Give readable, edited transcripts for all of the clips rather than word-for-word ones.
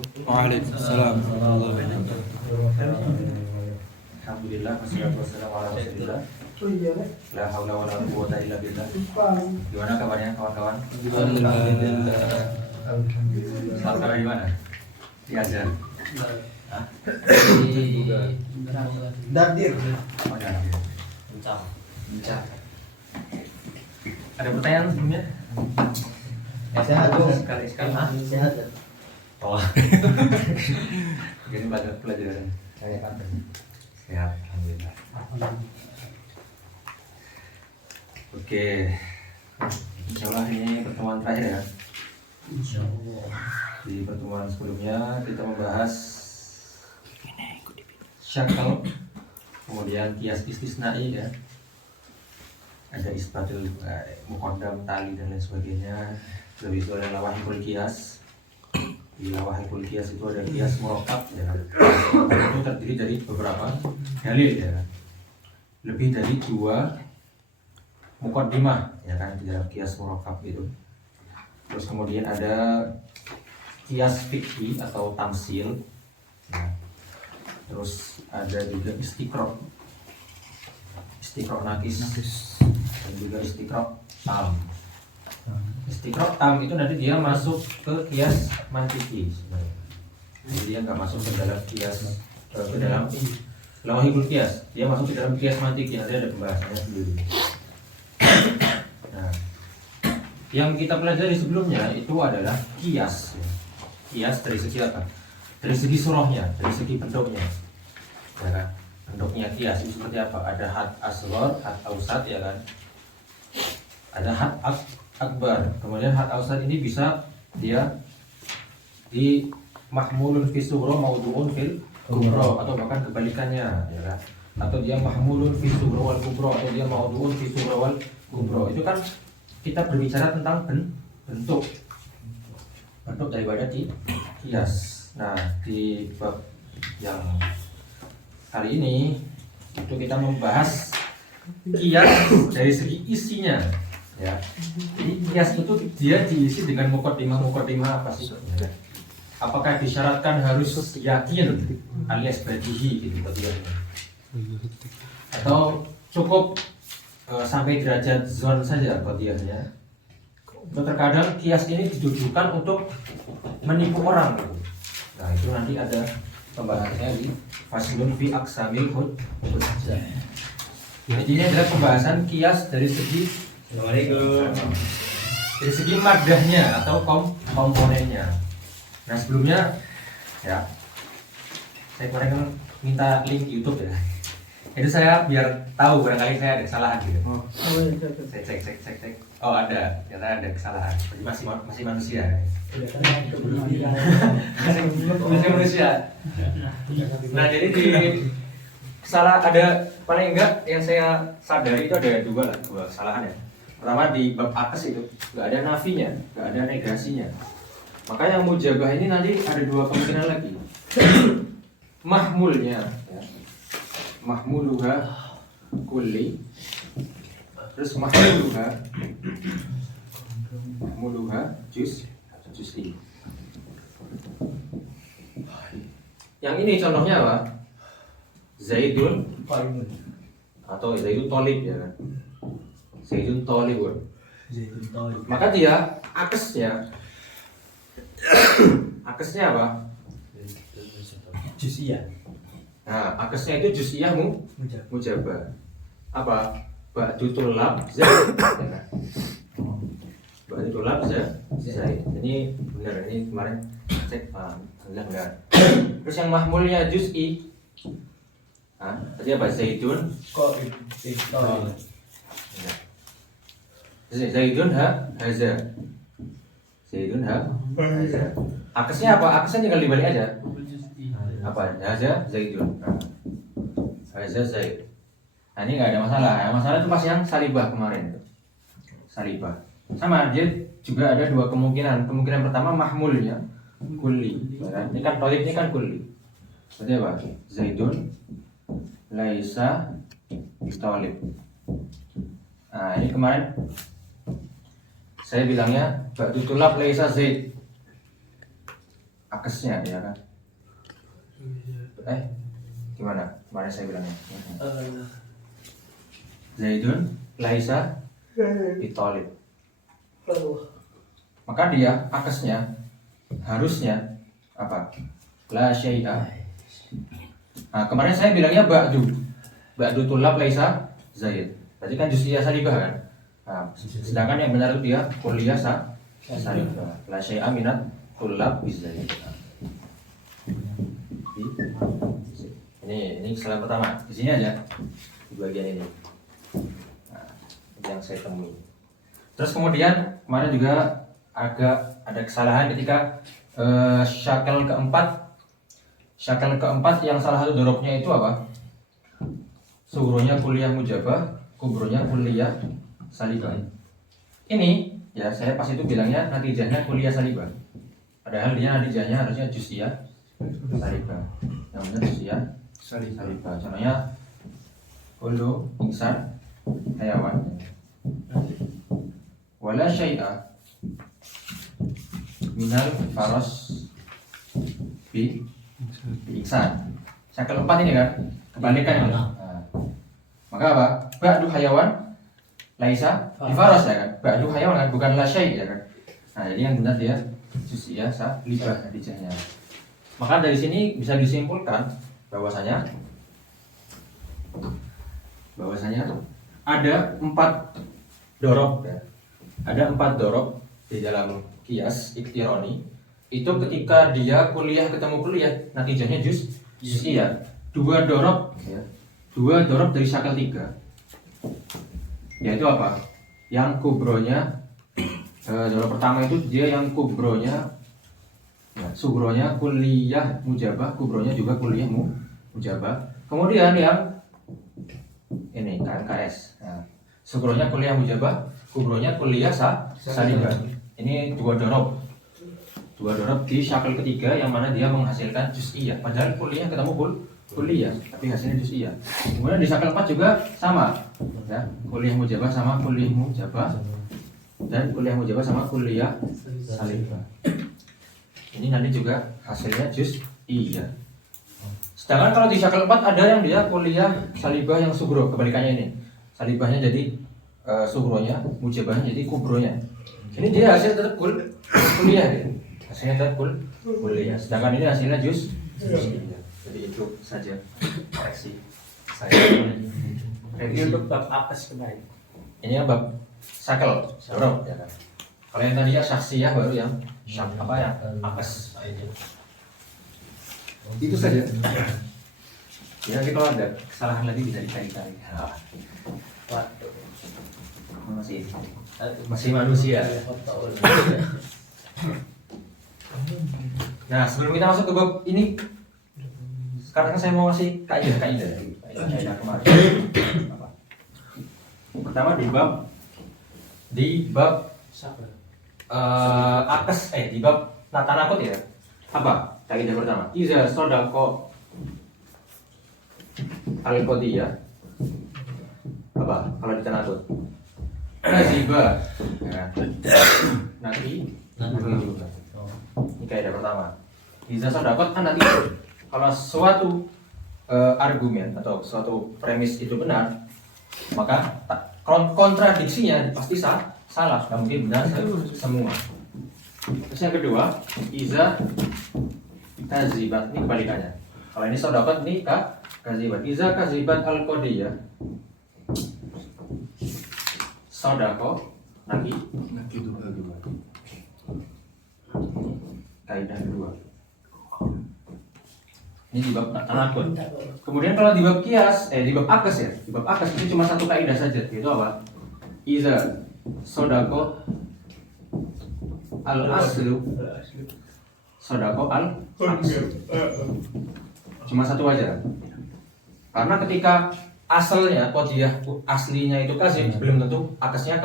wabarakatuh. Waalaikumsalam warahmatullahi wabarakatuh. Alhamdulillah, wassalatu wassalamu ala rasulillah. La haula wala quwwata illa billah. Gimana kabarnya kawan-kawan? Alhamdulillah. Selamat kabar di mana? Di Azhar. Hah? Dardir. Oh, di Azhar. Bincang. Ada pertanyaan sebelumnya? Sehat, Bung. Sekali. Sehat ya? Oh. Ini pelajaran. Kayak apa? Sehat, alhamdulillah. Oke. Insyaallah ini pertemuan terakhir ya. Di pertemuan sebelumnya kita membahas syakal, kemudian kias istisnai ya. Ada isbatul muqaddam, tali dan lain sebagainya. Lebih itu ada lawahikul kias. Di lawahikul kias itu ada kias murakkab ya. Itu terdiri dari beberapa dalil ya. Lebih dari 2 muqaddimah ya kan di dalam kias murakkab itu. Terus kemudian ada kias fikhi atau tamsil ya. Terus ada juga istiqra nakis dan juga istiqra tam. Istiqra tam itu nanti dia masuk ke kias mantiki sebenarnya. Jadi dia nggak masuk ke dalam kias ke dalam lawahikul kias, dia masuk ke dalam kias mantiki. Nanti ada pembahasannya sendiri. Nah, yang kita pelajari sebelumnya itu adalah kias. Kias dari segi apa? Dari segi surahnya, dari segi bentuknya. Ya kan? Bentuknya kias itu seperti apa? Ada had asghar, had ausat ya kan? Ada had akbar. Kemudian had ausat ini bisa dia di mahmulun fi sughra maudhu'un fil kubra, atau bahkan kebalikannya ya kan? Atau dia mahmulun fi sughra wal kubra, atau dia maudhu'un fi sughra wal kubra. Itu kan kita berbicara tentang bentuk daripada kias. Nah, di bab yang kali ini itu kita membahas kias dari segi isinya ya. Jadi kias itu dia diisi dengan muqaddimah apa sih? Ya. Apakah disyaratkan harus yakin alias badihi gitu atau cukup sampai derajat zon saja qadiyahnya? Terkadang kias ini ditujukan untuk menipu orang gitu. Nah, itu nanti ada pembahasannya di faslun fi aqsamil hujjah. Jadi ini adalah pembahasan kias dari segi dari segi madahnya atau komponennya. Nah, sebelumnya ya saya kemarin kan minta link YouTube ya. Itu saya biar tahu barangkali saya ada kesalahan gitu. Saya cek. Oh, ada. Ternyata ada kesalahan. Masih manusia. Masih manusia. Nah, jadi di salah ada paling enggak yang saya sadari itu ada dua kesalahan ya. Pertama di bab akes itu nggak ada nafinya, nggak ada negasinya. Maka yang mujabah ini nanti ada 2 kemungkinan lagi. Mahmulnya ya. Mahmuluha kulli, terus mahmuluha juz'i. Yang ini contohnya apa? Zaidun atau Zaidun tolib ya kan? Zaidun tolibun. Maka dia akesnya apa? Juz'iyah. Nah, akesnya itu juz'iyah mujabah. Apa? Ba'du tulab zaid. Ba'du tulab zaid. Ini benar, ini kemarin cek alhamdulillah benar. Terus yang mahmulnya juz'i. Tadi apa? Zaidun Zaidun haza. Zaidun haza. Akesnya apa? Akesnya tinggal dibalik aja. Apa? Haza Zaidun. Haza Zaid. Nah, ini nggak ada masalah. Yang masalah itu pas yang salibah kemarin itu. Salibah. Sama dia juga ada 2 kemungkinan. Kemungkinan pertama mahmulnya kulli. Ini kan tolib, ini kan kulli. Berarti apa? Zaidun laisa tolib. Nah, ini kemarin saya bilangnya ba'du tulab laisa zaid. akesnya ya kan. Gimana kemarin saya bilangnya? Zaidun laisa bitolib. Maka dia akesnya harusnya apa? La syai'a. Nah, kemarin saya bilangnya ba'du tulab laisa zaid. Berarti kan juz'iyah salibah kan? Nah, sedangkan yang benar itu dia kuliah salibah. La syai'a minat tulab bizaid. Ini kesalahan pertama. Di sini aja di bagian ini. Nah, yang saya temui. Terus kemudian kemarin juga agak ada kesalahan ketika syakal keempat yang salah satu dorobnya itu apa? Sugronya kuliah mujabah, kubronya kuliah salibah. Ini ya saya pas itu bilangnya natijahnya kuliah salibah. Padahal dia natijahnya harusnya juz'iyah salibah. Yang benar juz'iyah salibah. Contohnya kullu insan hayawan. Wala syai'a minal faros bi insan. Syakal 4 ini kan kebalikan ini. Nah, maka apa? Ba'du hayawan laisa bi faros ya kan. Ba'du hayawan kan bukan la syai' ya kan. Nah, jadi yang benar dia juz'iyah salibah natijahnya. Maka dari sini bisa disimpulkan bahwasanya ada 4 dorob ya. Ada 4 dorob di dalam kias iktironi. Itu ketika dia kuliah ketemu kuliah, natijahnya juz'iyah. 2 dorob ya. 2 dorob dari syakal 3. Yaitu apa? Yang kubronya dorob pertama itu dia yang kubronya ya, sugronya kuliah mujabah, kubronya juga kuliah mujabah. Kemudian yang ini KMKS. Nah, sugronya kuliah mujabah, kubronya kuliah salibah. Ini 2 dorob. 2 dorob di syakal ketiga yang mana dia menghasilkan juz'iyah. Padahal kuliah ketemu kuliah, tapi hasilnya juz'iyah. Kemudian di syakal 4 juga sama. Ya, kuliah mujabah sama kuliah mujabah. Dan kuliah mujabah sama kuliah salibah. Ini nanti juga hasilnya juz'iyah. Sedangkan kalau di syakal 4 ada yang dia kuliah salibah yang sugro, kebalikannya ini. Salibahnya jadi sugronya, mujabahnya jadi kubronya. Ini dia hasil tetap kuliah ya. Hasilnya tetap kuliah. Sedangkan ini hasilnya juz'iyah. Jadi itu saja koreksi saya. Ini untuk bab apes kemarin. Ini yang bab syakal, dorob ya kan. Kalau yang tadi ya syaksiyah baru yang apa ya apes. Itu saja. Ya, nanti kalau ada kesalahan lagi bisa dicari-cari. Masih manusia. Nah, sebelum kita masuk ke bab ini, sekarang saya mau kasih kaidah kemarin. Apa? Pertama di bab akes di bab natanakut ya. Apa? Kaidah pertama. Iza sodako al-qadiyah. Apa? Kalau di tanakut. Kaziba. Ya. Nanti ini kaidah pertama. Iza sodako kan nanti kalau suatu argumen atau suatu premis itu benar, maka kontradiksinya pasti salah, nggak mungkin benar semua. Terus yang kedua, iza kazibat, ini kebalikannya. Kalau ini sodakat, ini kazibat. Iza kazibat al-qadiyah, sodako lagi kedua. Kaidah kedua. Ini di bab tanakut. Kemudian kalau di bab kias, di bab akes ya, di bab akes itu cuma satu kaidah saja, yaitu apa? Iza sodako al aslu, sodako al aslu. Cuma satu aja. Karena ketika asalnya qadiyah aslinya itu kasih, belum tentu akesnya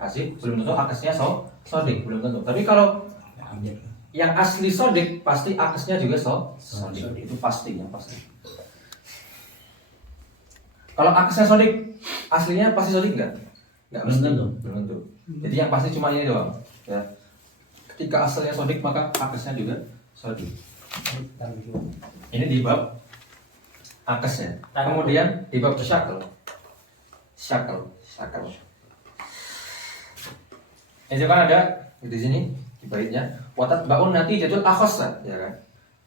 kasih, belum tentu akesnya sodik, belum tentu. Tapi kalau yang asli sodik pasti akesnya juga sodik. Itu pasti, yang pasti. Kalau akesnya sodik, aslinya pasti sodik enggak? Enggak mesti. Belum tentu. Jadi yang pasti cuma ini doang. Ya. Ketika asalnya sodik maka akesnya juga sodi. Taruh. Ini di bab akes ya. Kemudian di bab syakal. Syakal. Ini kan ada di sini di baitnya. Watat baun natijatul akhos ya kan.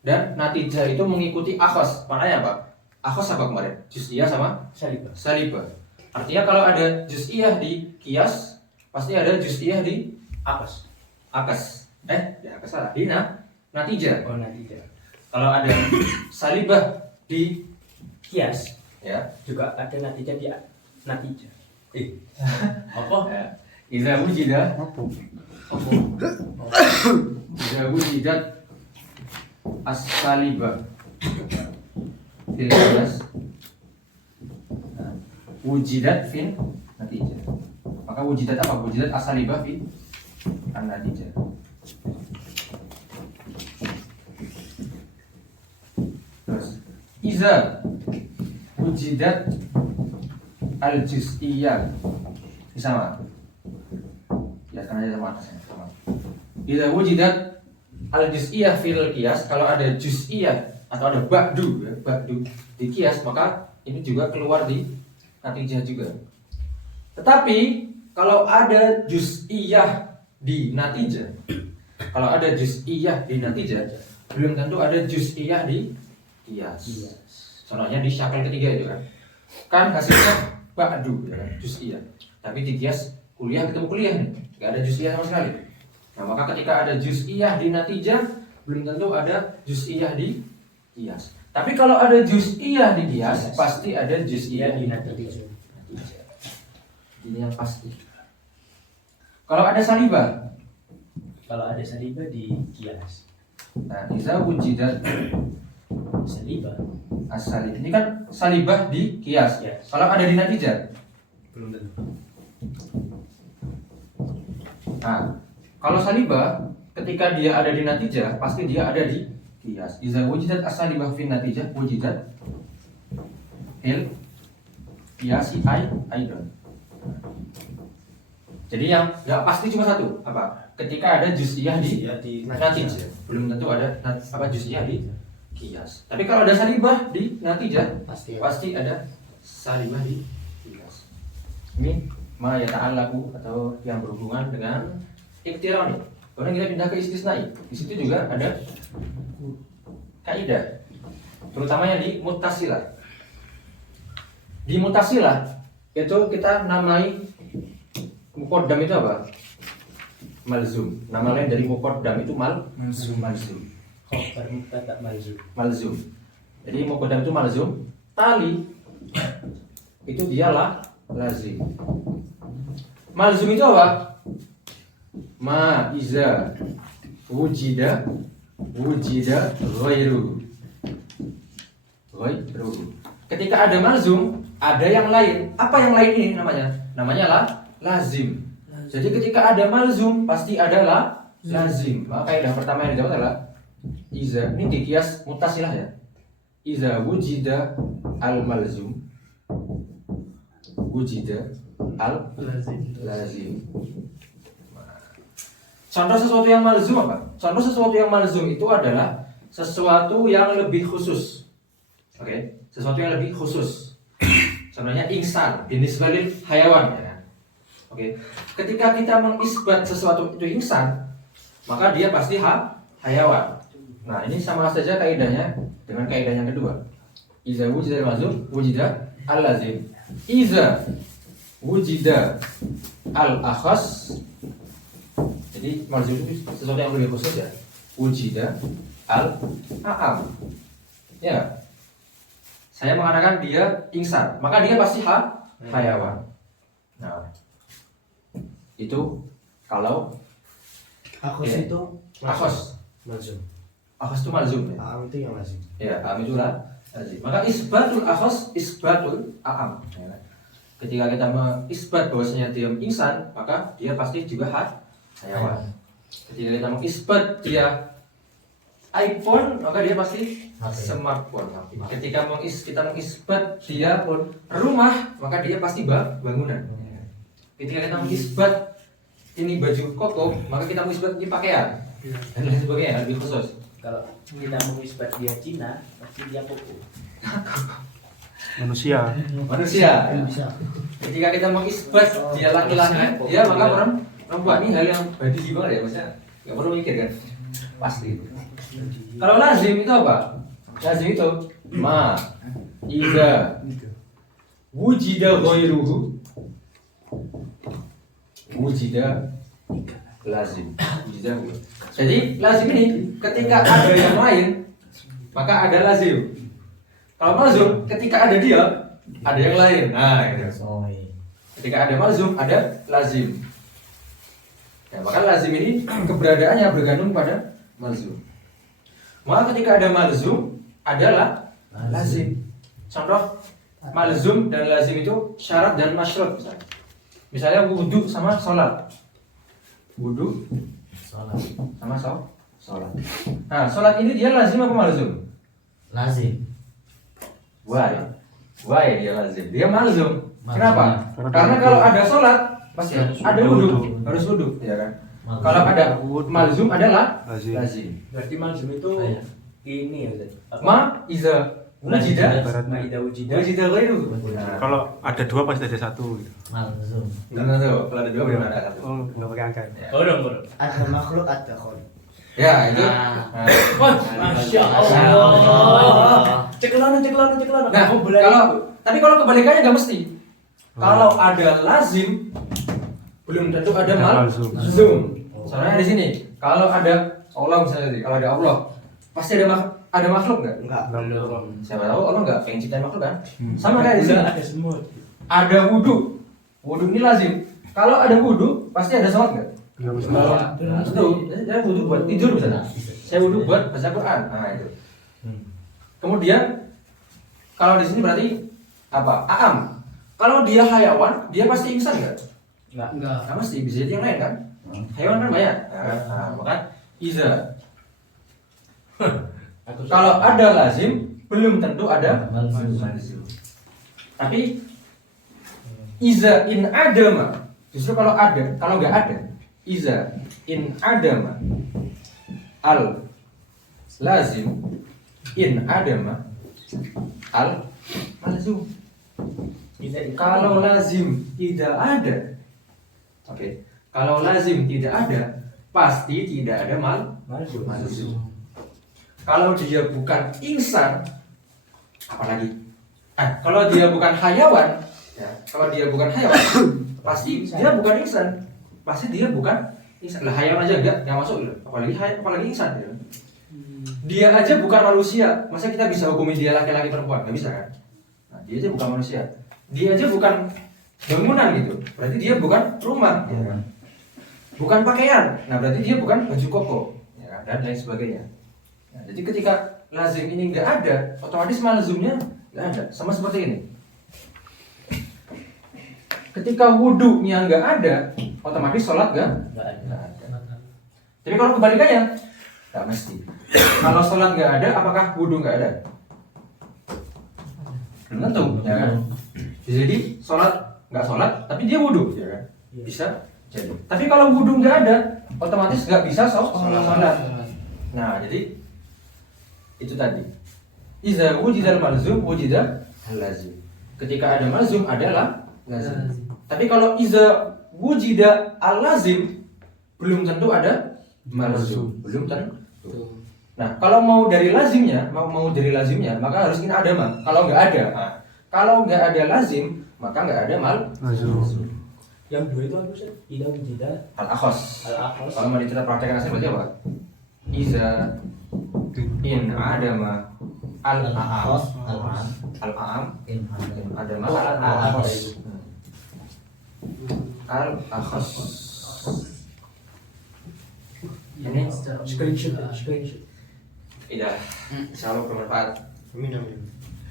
Dan natijah itu mengikuti akhos. Maknanya apa? Akhos apa kemarin? Juz'iyah sama salibah. Artinya kalau ada juz'iyah di kias, pasti ada juz'iyah di Akas. akes. Salah. Di natijah. Oh, natijah. Kalau ada salibah di Kias ya, juga ada natijah di natijah. Apa? iza wujida iza wujidat as-salibah fil qiyas wujidat fin natijah. Maka wujidat apa? Wujidat as-salibah fi an-natijah. Terus iza wujidat al-juz'iyah sama ya karena sama. Iza wujidat al-juz'iyah fil qiyas, kalau ada juz'iyah atau ada ba'du ya, ba'du di qiyas, maka ini juga keluar di natijah juga. Tetapi kalau ada juz'iyah di natijah, belum tentu ada juz'iyah di qiyas. Contohnya di syakal ketiga itu kan hasilnya ba'du ya, juz'iyah. Tapi di qiyas kuliah ketemu kuliah nih, nggak ada juz'iyah sama sekali. Nah, maka ketika ada juz'iyah di natijah, belum tentu ada juz'iyah di qiyas. Tapi kalau ada juz'iyah di qiyas, pasti ada juz'iyah di natijah. Ini yang pasti. Kalau ada salibah di kias. nah, iza wujidat Salibah as-salib. Ini kan salibah di qiyas. Yes. Kalau ada di natijah, belum tentu. nah, kalau salibah ketika dia ada di natijah, pasti dia ada di qiyas. Iza wujidat as-salibah fi natijah wujidat fil qiyasi aidan. Jadi yang nggak pasti cuma satu, apa? Ketika ada juz'iyah di natijah, belum tentu ada juz'iyah di qiyas. Tapi kalau ada salibah di natijah, pasti ada salibah di qiyas. Ini ma yata'allaqu atau yang berhubungan dengan iktirani. Kemudian kita pindah ke istisnai. Di situ juga ada kaidah, terutama yang di muttasilah. Di muttasilah itu kita namai muqaddam itu apa? Malzum. Nama lain dari muqaddam itu malzum. Khabar mubtada malzum. Malzum. Jadi muqaddam itu malzum, tali itu dialah lazim. Malzum itu apa? Ma iza wujida ghairu. Ketika ada malzum, ada yang lain. Apa yang lain ini namanya? Namanya lazim. Jadi ketika ada malzum pasti ada lazim. Maka kaidah pertama yang dijawab adalah iza. Ini di qiyas muttasilah ya. Iza wujida al malzum wujida al lazim. Contoh sesuatu yang malzum apa? Contoh sesuatu yang malzum itu adalah sesuatu yang lebih khusus. Oke, sesuatu yang lebih khusus. Contohnya insan, binisbah lil hayawan ya. Oke. Ketika kita mengisbat sesuatu itu insan, maka dia pasti hayawan. Nah, ini sama saja kaidahnya dengan kaidah yang kedua. Iza wujida al-malzum wujida al-lazim. Iza wujida al-akhas. Jadi malzum itu sesuatu yang lebih khusus ya. Wujida al-a'am. Ya. Saya mengatakan dia insan, maka dia pasti hayawan. Nah, itu kalau Akhos ya. itu Akhos Malzum. itu malzum ya. Aam itu yang lazim. Ya, a'am itu lazim. Maka isbatul akhos isbatul a'am. Ya. Ketika kita mengisbat bahwasanya dia insan, maka dia pasti juga hayawan. Ketika kita mengisbat dia iPhone, maka dia pasti smartphone. Ketika kita mengisbat dia rumah, maka dia pasti bangunan. Ketika kita mengisbat ini baju koko, maka kita mengisbat ini pakaian dan lain sebagainya lebih khusus. Kalau kita mengisbat dia Cina, pasti dia koko. Manusia. Manusia. Bisa. Ketika kita mengisbat dia laki-laki, dia maka perempuan ini hal yang badi banget ya, maksudnya nggak perlu mikir kan, pasti. Kalau lazim itu apa? Lazim itu ma, iza, wujida ghairuhu, wujida lazim. Wujida. Jadi lazim ini ketika ada yang lain, maka ada lazim. Kalau malzum, ketika ada dia, ada yang lain. Nah, gitu. Ketika ada malzum, ada lazim. Ya, maka lazim ini keberadaannya bergantung pada malzum. Maka ketika ada malzum, adalah lazim. Contoh, malzum dan lazim itu syarat dan masyrut. Misalnya wudhu sama sholat. Wudhu sama sholat. Nah, sholat ini dia lazim apa malzum? Lazim. Why dia lazim? Dia malzum. Kenapa? Karena Karena dia kalau wudhu. ada sholat pasti ada wudhu, harus wudhu, ya kan? Kalau ada malzum adalah Lazim. lazim. Berarti malzum itu ini ya Ustaz. Ma iza wujida Ma ida wujida. wujida ghairu. Nah, Kalau ada dua pasti ada satu. Gitu. Malzum. benar tuh. Kalau ada dua belum ada satu. Oh, nggak pakai angka. Ya. Kodong. Ada makhluk, ada khalik. Ya, itu. Nah. Wah, Masya Allah. Cekelana. Nah, kalau kebalikannya nggak mesti. Kalau ada lazim, belum tentu ada Malzum. malzum. Soalnya di sini, kalau ada Allah misalnya, kalau ada Allah, pasti ada makhluk nggak? Enggak. Belum. Siapa tahu Allah nggak pengen ciptain makhluk kan? Sama kayak di sini. Ada semut. Ada wudhu. Wudhu ini lazim. Kalau ada wudhu, pasti ada sholat nggak? Nggak mesti. Itu, saya wudhu buat tidur misalnya. Saya wudhu buat baca Quran. Nah itu. Kemudian kalau di sini berarti apa? Aam. Kalau dia hayawan, dia pasti insan nggak? Enggak. Nah, mesti bisa jadi yang lain kan? Hewan kan banyak. Nah, maka iza. Kalau ada lazim, belum tentu ada malzum. Tapi iza in adama. Justru kalau ada, kalau nggak ada, iza in adama al lazim in adama al malzum. Kalau lazim tidak ada, oke. Kalau lazim tidak ada, pasti tidak ada malzum. Kalau dia bukan insan, apalagi? Kalau dia bukan hayawan, ya. Kalau dia bukan hayawan, pasti dia bukan insan. Pasti dia bukan insan. Lah hayawan aja enggak masuk loh. Apalagi insan. Ya. Dia aja bukan manusia. Masa kita bisa hukumin dia laki-laki perempuan? Nggak bisa kan? Nah, dia aja bukan manusia. Dia aja bukan bangunan gitu. Berarti dia bukan rumah. Ya kan? Bukan pakaian. Nah berarti dia bukan baju koko. Ya kan? Dan lain sebagainya. Nah, jadi ketika lazim ini nggak ada, otomatis malzumnya nggak ada. Sama seperti ini. Ketika wudhunya nggak ada, otomatis sholat nggak ada. Tapi kalau kebalikannya, nggak mesti. Kalau sholat nggak ada, apakah wudhu nggak ada? Belum tentu, ya kan? Jadi nggak sholat, tapi dia wudhu, ya kan? Bisa jadi. Tapi kalau wudhu nggak ada, otomatis nggak bisa sholat. Nah, jadi itu tadi. Iza wujidal malzum wujida lazim. Ketika ada malzum adalah lazim. Tapi kalau iza wujida al lazim belum tentu ada malzum. Belum tentu. Nah, kalau mau dari lazimnya, maka harus ini ada mah. Kalau nggak ada, kalau nggak ada lazim, maka nggak ada malzum. Yang dua itu apa sih? Ida wujida Al akhos. al-akhos. Kalau mau kita praktekkan asli berarti apa? Iza in adama al aam al aam adama al akhos al akhos. Ini Screenshot. tidak, insya Allah bermanfaat. Minum.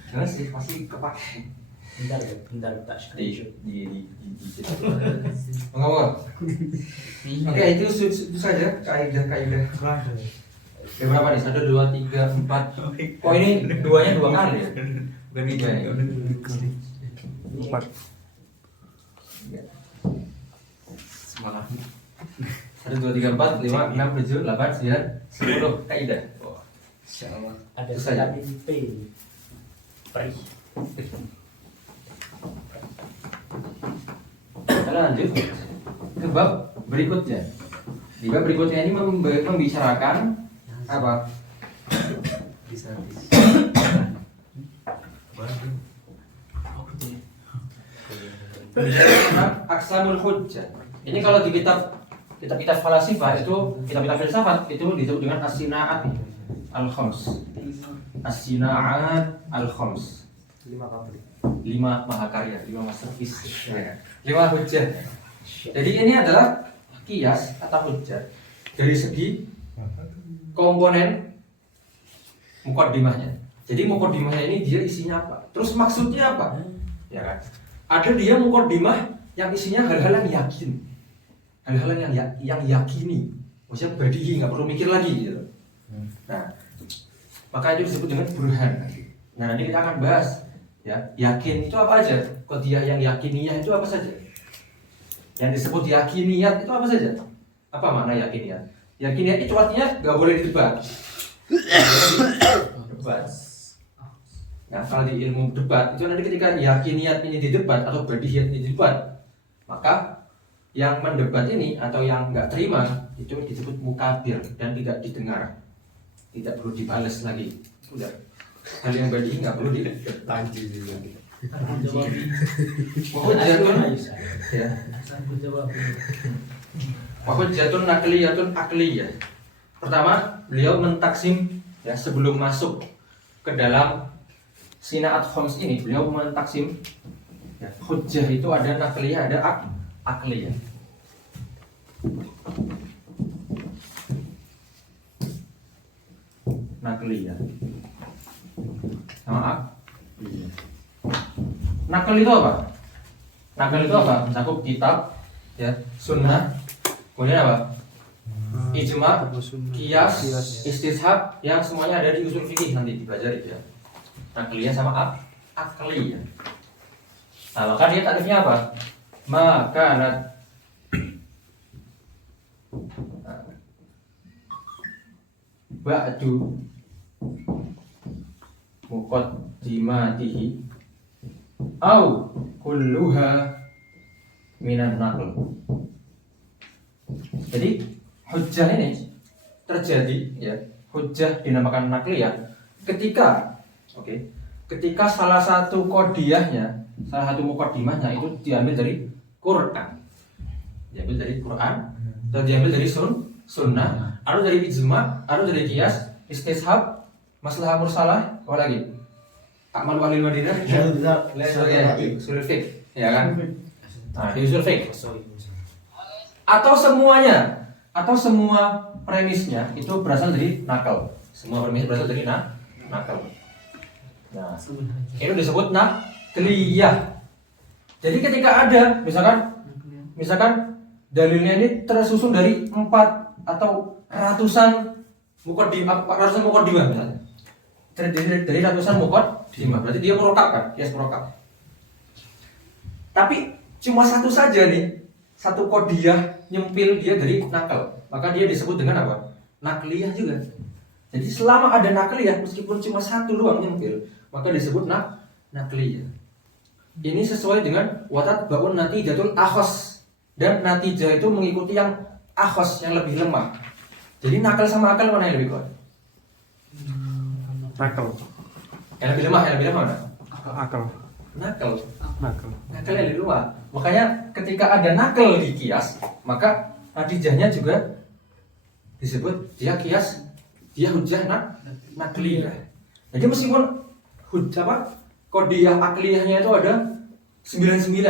Karena sih masih kepake Bentar tak di screenshot. Enggak. Oke, itu saja kaidah. Ya, berapa nih? 1, 2, 3, 4. Oh ini duanya 2 kali ya? Bukan 3 ya? 4. Semangat. 1, 2, 3, 4, 5, 6, 7, 8, 9, 10 kaidah. Insyaallah. Ada Itu saja. vitamin P. Perih. Kita lanjut ke bab berikutnya. Di bab berikutnya ini membicarakan apa? Bisa. Aksamul hujjah. Ini kalau di kitab falasifah itu, kitab-kitab filsafat itu disebut dengan as-sina'at al-khams. As-sina'at al-khams. 5 kapri. 5 mahakarya, 5 masterpiece, ya. 5 hujjah. Jadi ini adalah kias atau hujjah dari segi komponen mukaddimahnya. Jadi mukaddimahnya ini dia isinya apa? Terus maksudnya apa? Ya kan? Ada dia mukaddimah yang isinya hal-hal yang yakin, hal-hal yang yakini, maksudnya badihi, nggak perlu mikir lagi gitu. Nah, maka itu disebut dengan burhan. Nah, nanti kita akan bahas ya, yakin itu apa aja? Qadiyah yang yakiniyah itu apa saja? Yang disebut yakiniyat itu apa saja? Apa makna yakiniyat? Yakiniyat itu artinya nggak boleh didebat. Debat. Nah, kalau di ilmu debat itu nanti ketika yakiniyat ini didebat atau badihiyat ini didebat, maka yang mendebat ini atau yang nggak terima itu disebut mukabir dan tidak didengar, tidak perlu dibales lagi. Udah, hal yang badih nggak perlu Lanjut. Wahujjatun ya. Wahujjatun nakliyatun akliyah. Pertama, beliau mentaksim ya, sebelum masuk ke dalam sina'at khams ini, beliau mentaksim ya, hujjah itu ada nakliyah, ada akliyah. Nakliyah sama akliyah. Nakal itu apa? Nakal itu apa? Mencakup kitab, ya, sunnah, kemudian apa? Ijma, qiyas, istishab, yang semuanya ada di usul fikih, nanti dipelajari ya. Nakliyah sama akliyah. Nah, maka dia takrifnya apa? Makanat ba'du muqaddimatihi au kulluha minan naql. Jadi hujjah ini terjadi ya, hujjah dinamakan nakliyah ketika ketika salah satu qadiyahnya, salah satu muqaddimahnya itu diambil dari Quran. Diambil dari Quran atau diambil dari sunnah, atau dari ijma, atau dari qiyas, istishab, maslahah mursalah, apa lagi? Amal walil Madinah, usul fiqh, ya kan? Nah, di usul fiqh. Atau semuanya, atau semua premisnya itu berasal dari nakal. Semua premis berasal dari nakal. Nah, itu disebut nakliyah. Jadi ketika ada, misalkan dalilnya ini tersusun dari 4 atau ratusan muqaddimah misalnya. Dari ratusan muqaddimah, berarti dia merokap kan? Kias merokap. Tapi cuma satu saja nih, satu qadiyah nyempil dia dari nakal, maka dia disebut dengan apa? Nakliyah juga. Jadi selama ada nakliyah, meskipun cuma satu doang nyempil, maka disebut nakliyah. Ini sesuai dengan watat baun natijatul akhos, dan natijah itu mengikuti yang akhos, yang lebih lemah. Jadi nakal sama akal mana yang lebih kuat? Nakal. Yang lebih lemah mana? Akal. Nakal. Nakal. Nakal yang lebih lemah. Makanya ketika ada nakal di kias, maka natijahnya juga disebut dia kias, dia hujjah nakliyah. Jadi meskipun qadiyah akliyahnya itu ada 99,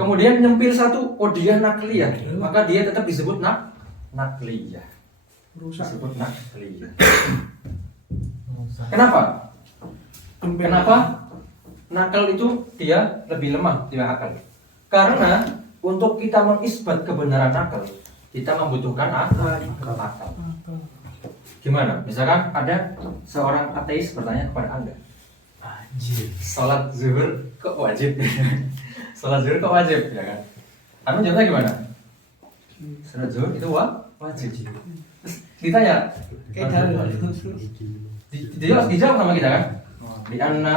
kemudian nyempil satu qadiyah nakliyah, maka dia tetap disebut nakliyah. Disebut nakliyah. Kenapa? Kenapa nakal itu dia lebih lemah dibanding akal? Karena untuk kita mengisbat kebenaran nakal, kita membutuhkan akal. Gimana? Misalkan ada seorang ateis bertanya kepada Anda, salat zuhur kok wajib? Salat zuhur kok wajib, ya kan? Anda jawabnya gimana? Salat zuhur itu wajib. Terus Ditanya, dijawab sama kita kan? Di anna.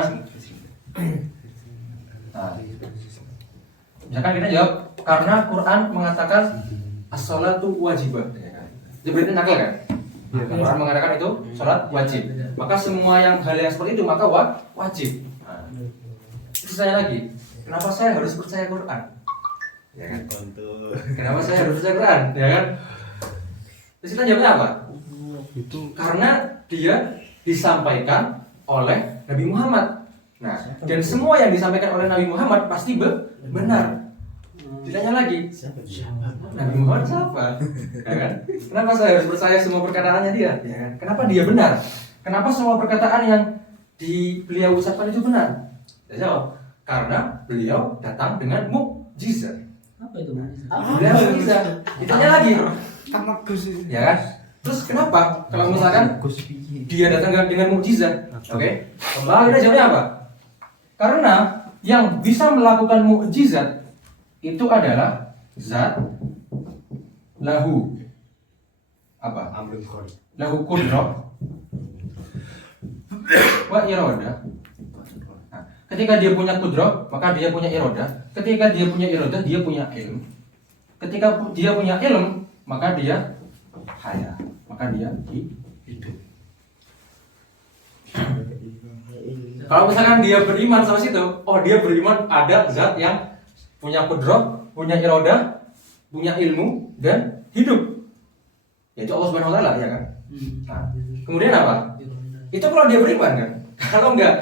Nah, misalkan kita jawab karena Quran mengatakan as-sholatu wajibah. Itu berarti nakal kan? Quran mengatakan itu sholat wajib. Maka semua hal yang seperti itu maka wajib. Nah, terus saya lagi, kenapa saya harus percaya Quran? Ya kan? Kenapa saya harus percaya Quran? Ya kan? Terus kita jawabnya apa? Karena dia disampaikan oleh Nabi Muhammad. Nah, dan semua yang disampaikan oleh Nabi Muhammad pasti benar. Ditanya lagi, Nabi Muhammad siapa? Ya kan? Kenapa saya harus percaya semua perkataannya dia? Ya kan? Kenapa dia benar? Kenapa semua perkataan yang beliau ucapkan itu benar? Saya jawab, karena beliau datang dengan mukjizat. Apa itu? Beliau mukjizat. Ditanya lagi, ya kan? Terus kenapa? Kalau misalkan dia datang dengan mukjizat, oke? Lalu kita jawabnya apa? Karena yang bisa melakukan mukjizat itu adalah zat lahu apa? Lahu qudrah wa iradah. Nah, ketika dia punya qudrah, maka dia punya iradah. Ketika dia punya iradah, dia punya ilm. Ketika dia punya ilm, maka dia haya, maka dia hidup. Kalau misalkan dia beriman sama situ, oh dia beriman ada zat yang punya qudrah, punya iradah, punya ilmu dan hidup. Yaitu Allah Subhanahu wa taala, ya kan? Nah, kemudian apa? Itu kalau dia beriman kan. Kalau enggak,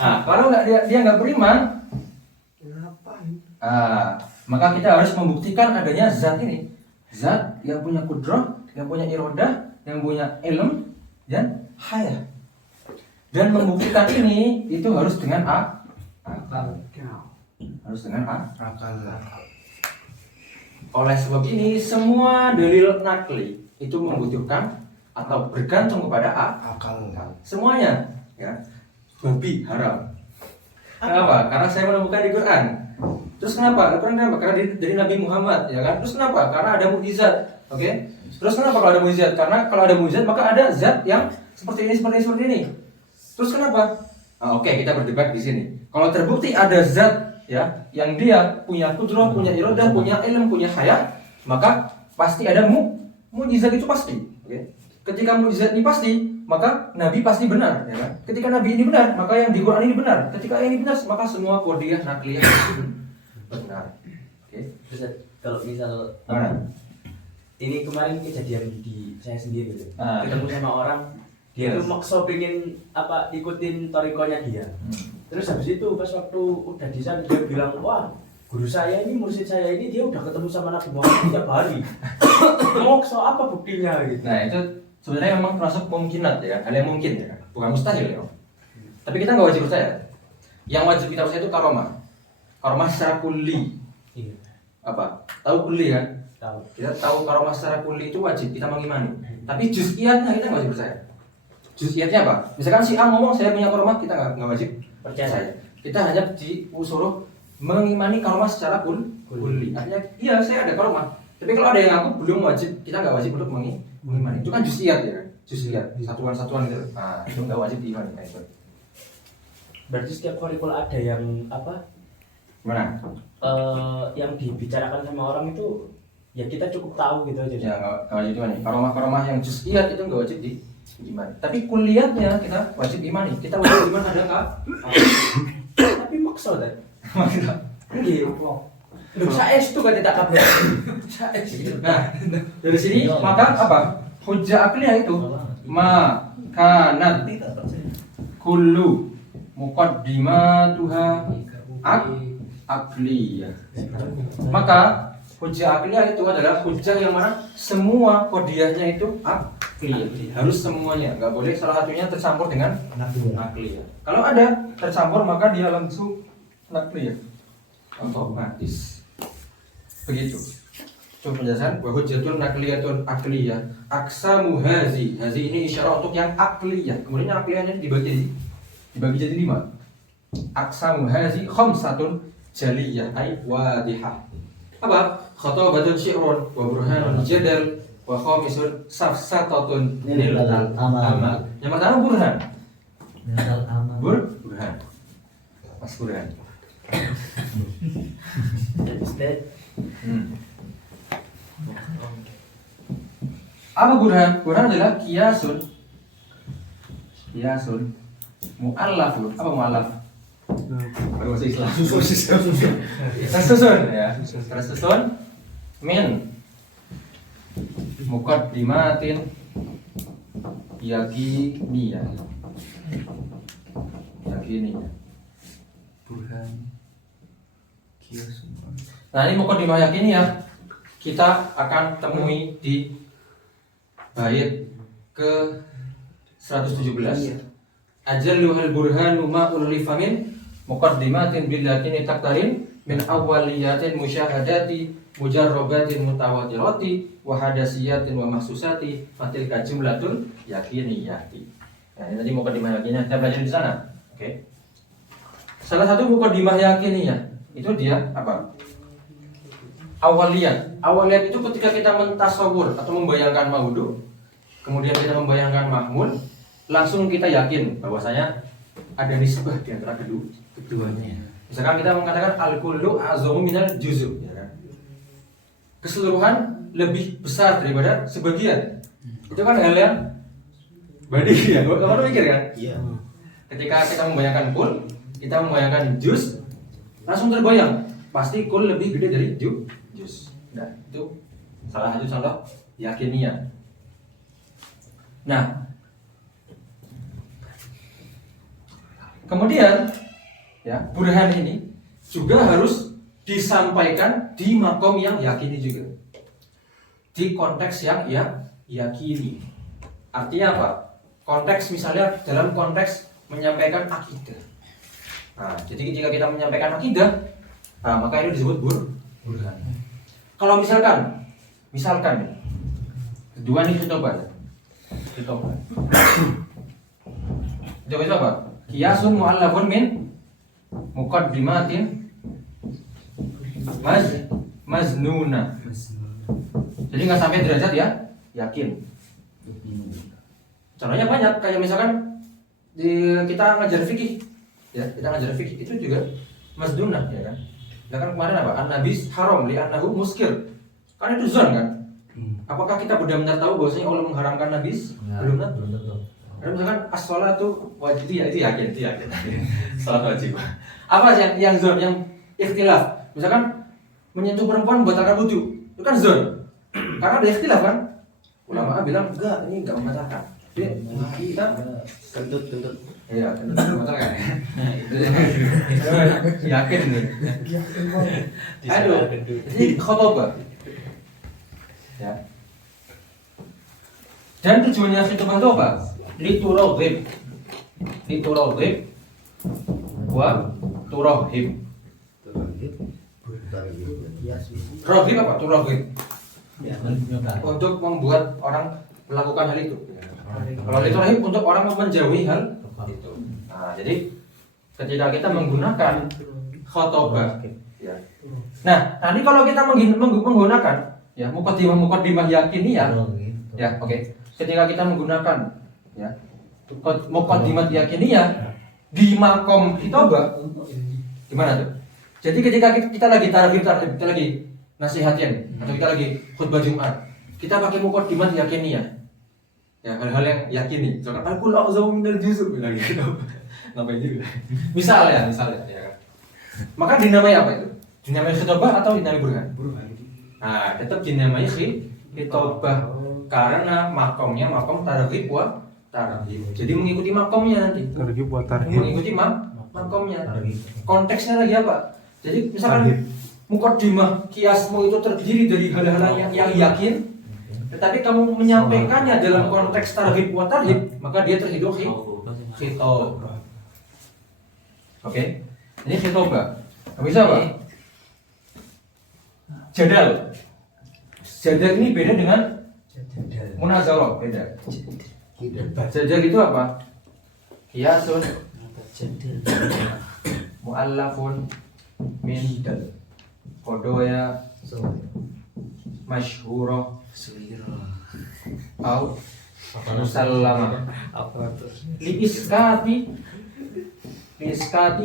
kalau enggak dia enggak beriman, maka kita harus membuktikan adanya zat ini. Zat yang punya qudrah, yang punya iradah, yang punya ilm dan haya. Dan membuktikan ini itu harus dengan akal. Harus dengan akal. Oleh sebab ini semua dalil nakli itu membutuhkan atau bergantung kepada akal. Semuanya, ya. Babi haram. Kenapa? Karena saya menemukan di Quran. Terus kenapa? Karena dari Nabi Muhammad, ya kan? Terus kenapa? Karena ada mukjizat. Oke? Terus kenapa kalau ada mukjizat? Karena kalau ada mukjizat maka ada zat yang seperti ini. Terus kenapa? Oke, kita berdebat di sini. Kalau terbukti ada zat ya yang dia punya qudrah, punya iradah, punya ilmu, punya haya, maka pasti ada mukjizat itu pasti. Oke? Ketika mukjizat ini pasti, maka Nabi pasti benar, ya kan? Ketika Nabi ini benar, maka yang di Quran ini benar. Ketika ini benar, maka semua qadiyah nakliyah itu benar. Oke? Terus kalau misal Mana? ini kemarin kejadian di saya sendiri gitu. Ketemu sama orang, dia tuh maksa pengen ikutin torikonya dia. Terus habis itu pas waktu udah di sana dia bilang, wah guru saya ini, mursyid saya ini dia udah ketemu sama Nabi Muhammad tiap hari. Maksa apa buktinya gitu. Nah itu sebenarnya memang termasuk mungkinat ya, hal yang mungkin ya, bukan mustahil ya. Tapi kita nggak wajib percaya. Yang wajib kita percaya itu karomah secara kulli. Iya. Apa? Tahu kulli kan? Tahu. Kita tahu karomah secara kulli itu wajib kita mengimani. Tapi juz'iyatnya kita nggak wajib percaya. Juz'iyatnya apa? Misalkan si A ngomong saya punya karomah, kita nggak wajib percaya. Kita hanya disuruh mengimani karomah secara kulli. Artinya iya saya ada karomah. Tapi kalau ada yang ngaku belum wajib, kita nggak wajib untuk mengimani. Itu kan juz'iyat ya, juz'iyat, satuan-satuan gitu. Nah, itu nggak wajib diimani kayak gitu. Berarti setiap kurikul ada yang Mana? yang dibicarakan sama orang itu ya kita cukup tahu gitu aja. Ya nggak wajib diimani. Karomah yang juz'iyat itu nggak wajib diimani. Tapi kuliahnya kita wajib imani. Kita wajib iman ada nggak? Tapi maksud deh. Iya. Loh, saya itu kan tidak kabar. Nah, dari sini maka apa? Hujjah akliyah itu kanat kullu muqaddimatuha akliyah. Maka hujjah akliyah itu adalah hujjah yang mana semua qadiyahnya itu akliyah. Harus semuanya, nggak boleh salah satunya tercampur dengan akliyah. Kalau ada tercampur maka dia langsung akliyah. Otomatis. Begitu. Coba penjelasan bahwa hujjatun nakliyatun akliyah. Aksamu hazi ini isyarat untuk yang akliyah. Kemudian yang akliyahnya dibagi jadi 5. Aksamu hazi khamsatun jaliyah ay wadihah. Apa? Khatabatun syi'run wa burhanun jadal wa khamisun safsatatun Nil amal. Yang pertama burhan. Mental aman. Burhan. Mas burhan. Ustaz. Apa burhan? Burhan adalah kiasun mu'allafun. Apa mu'allaf? Bahasa Islam. Tersusun ya. Tersusun min muqaddimatin yakiniyah. Burhan kias semua. Nah, ini muqaddimah yakiniyah kita akan temui di bait ke 117. Ajalluhal burhanu ma ulifa min muqaddimatin bil yakini taktarin min awwaliyatin musyahadati mujarrabatin mutawatirati wa hadasiyatin wa mahsusati fatilka jumlatun yakiniyati. Nah, ini tadi muqaddimah yakiniyah kita belajar di sana. Oke. Salah satu muqaddimah yakiniyah itu dia apa? Awaliyat. Awaliyat itu ketika kita mentasawur atau membayangkan maudu, kemudian kita membayangkan mahmul, langsung kita yakin bahwasanya ada nisbah di antara keduanya. Misalkan kita mengatakan al-kullu azamu minal juzu, ya kan? Keseluruhan lebih besar daripada sebagian. Itu kan hal yang badi ya. Kamu mikir kan? Iya. Ketika kita membayangkan kul, kita membayangkan juz, langsung terbayang pasti kul lebih gede dari juz. Nah, itu salah satu contoh yakiniyah. Nah, kemudian ya, burhan ini juga harus disampaikan di makom yang yakini juga. Di konteks yang yakini. Artinya apa? Konteks misalnya dalam konteks menyampaikan akidah. Nah, jadi ketika kita menyampaikan akidah, nah, maka itu disebut burhan. Kalau misalkan kedua ini khitoban. Coba apa? Kiasun mu'allafun min muqaddimatin maznuna. Jadi nggak sampai derajat ya yakin. Contohnya banyak, kayak misalkan kita ngajar fikih, ya kita ngajar fikih itu juga maznuna, ya kan? Nah kan kemarin apa? An-nabis haram li annahu muskir. Kan itu zon kan? Apakah kita benar-benar tahu bahwasanya Allah mengharamkan nabis? Belum tentu. Ada misalkan as-sholatu wajib, itu yakin. Salat wajib. Apa yang zon, yang ikhtilaf? Misalkan menyentuh perempuan membatalkan wudu, itu kan zon. Karena ada ikhtilaf kan? Ulama bilang enggak, ini enggak membatalkan. Dia kita Kentut. iya, membatalkan. Yakin nih. Aduh, ini khotbah. Ya. Dan tujuannya khutbah itu apa? Lituraghib wa turaghib. Raghib apa? Turaghib. Untuk membuat orang melakukan hal itu. Kalau lituraghib untuk orang menjauhi hal itu. Nah, jadi ketika kita menggunakan khutbah, ya. Nah, nanti kalau kita menggunakan ya muqaddimah yakiniyah, ya oke. Ketika kita menggunakan ya muqaddimat yakiniyah di makom khitbah, gimana tuh? Jadi ketika kita lagi tarhib, kita lagi nasihatin atau kita lagi khutbah Jumat, kita pakai muqaddimat yakiniyah. Ya, hal-hal yang yakini. Misalkan al-kullu a'zamu minal juz' bilang gitu. Ngapain juga? Misalnya ya kan. Maka dinamai apa itu? Dinamai khitbah atau dinamai burhan? Nah, tetap dinamai khitbah karena makomnya makom targhib wa tarhib. Jadi mengikuti makomnya nanti. Targhib wa tarhib. Mengikuti makomnya. Konteksnya lagi apa? Jadi misalkan muqaddimah kiasmu itu terdiri dari hal-hal yang yakin, tetapi kamu menyampaikannya dalam konteks targhib wa tarhib, maka dia terhitung khitbah. Oke? Ini khitbah. Bisa apa? Jadal ini beda dengan munazarah, beda. Jadal itu apa? Kiasun mu'allafun min qadoya masyhurah Seliro. au musallama Apa tuh? liiskati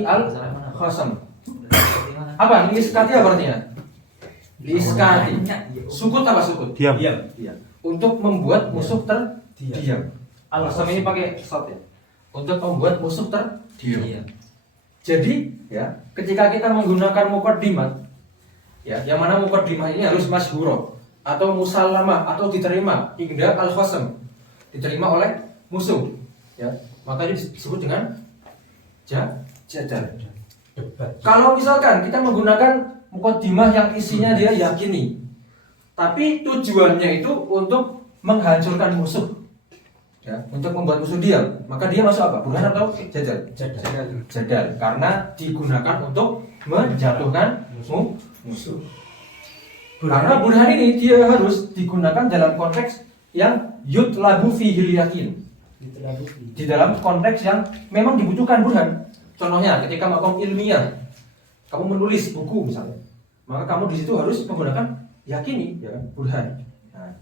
al khasam. Apa liiskati apa artinya? Liiskati sukut apa sukut? Diam. Untuk membuat musuh terdiam. Al Al-khasam ini pakai shot ya. Untuk membuat musuh terdiam. Iya. Jadi ya, ketika kita menggunakan muqaddimah ya, yang mana muqaddimah ini harus masyhurah atau musallama atau diterima inda al-khasam, diterima oleh musuh ya, maka ini disebut dengan jadal. Kalau misalkan kita menggunakan muqaddimah yang isinya dia yakini, tapi tujuannya itu untuk menghancurkan musuh ya, untuk membuat musuh diam, maka dia masuk apa? Burhan atau jadal? Jadal, karena digunakan untuk menjatuhkan musuh. Karena burhan ini dia harus digunakan dalam konteks yang yutlabu fihil yakin, di dalam konteks yang memang dibutuhkan burhan. Contohnya ketika makom ilmiah, kamu menulis buku misalnya, maka kamu di situ harus menggunakan yakini, ya kan? Burhan. Nah,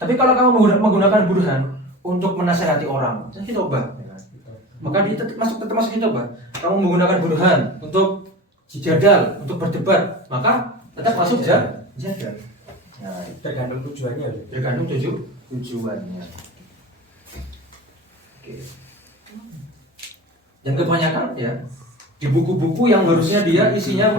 tapi kalau kamu menggunakan burhan untuk menasihati orang, itu hitobah, ya kan? Maka dia tetap masuk hitobah. Kamu menggunakan burhan untuk jadal, untuk berdebat, maka tetap masuk jadal. Nah, Tergantung tujuannya. tergantung tujuannya. Oke. Dan kebanyakan ya di buku-buku yang harusnya dia isinya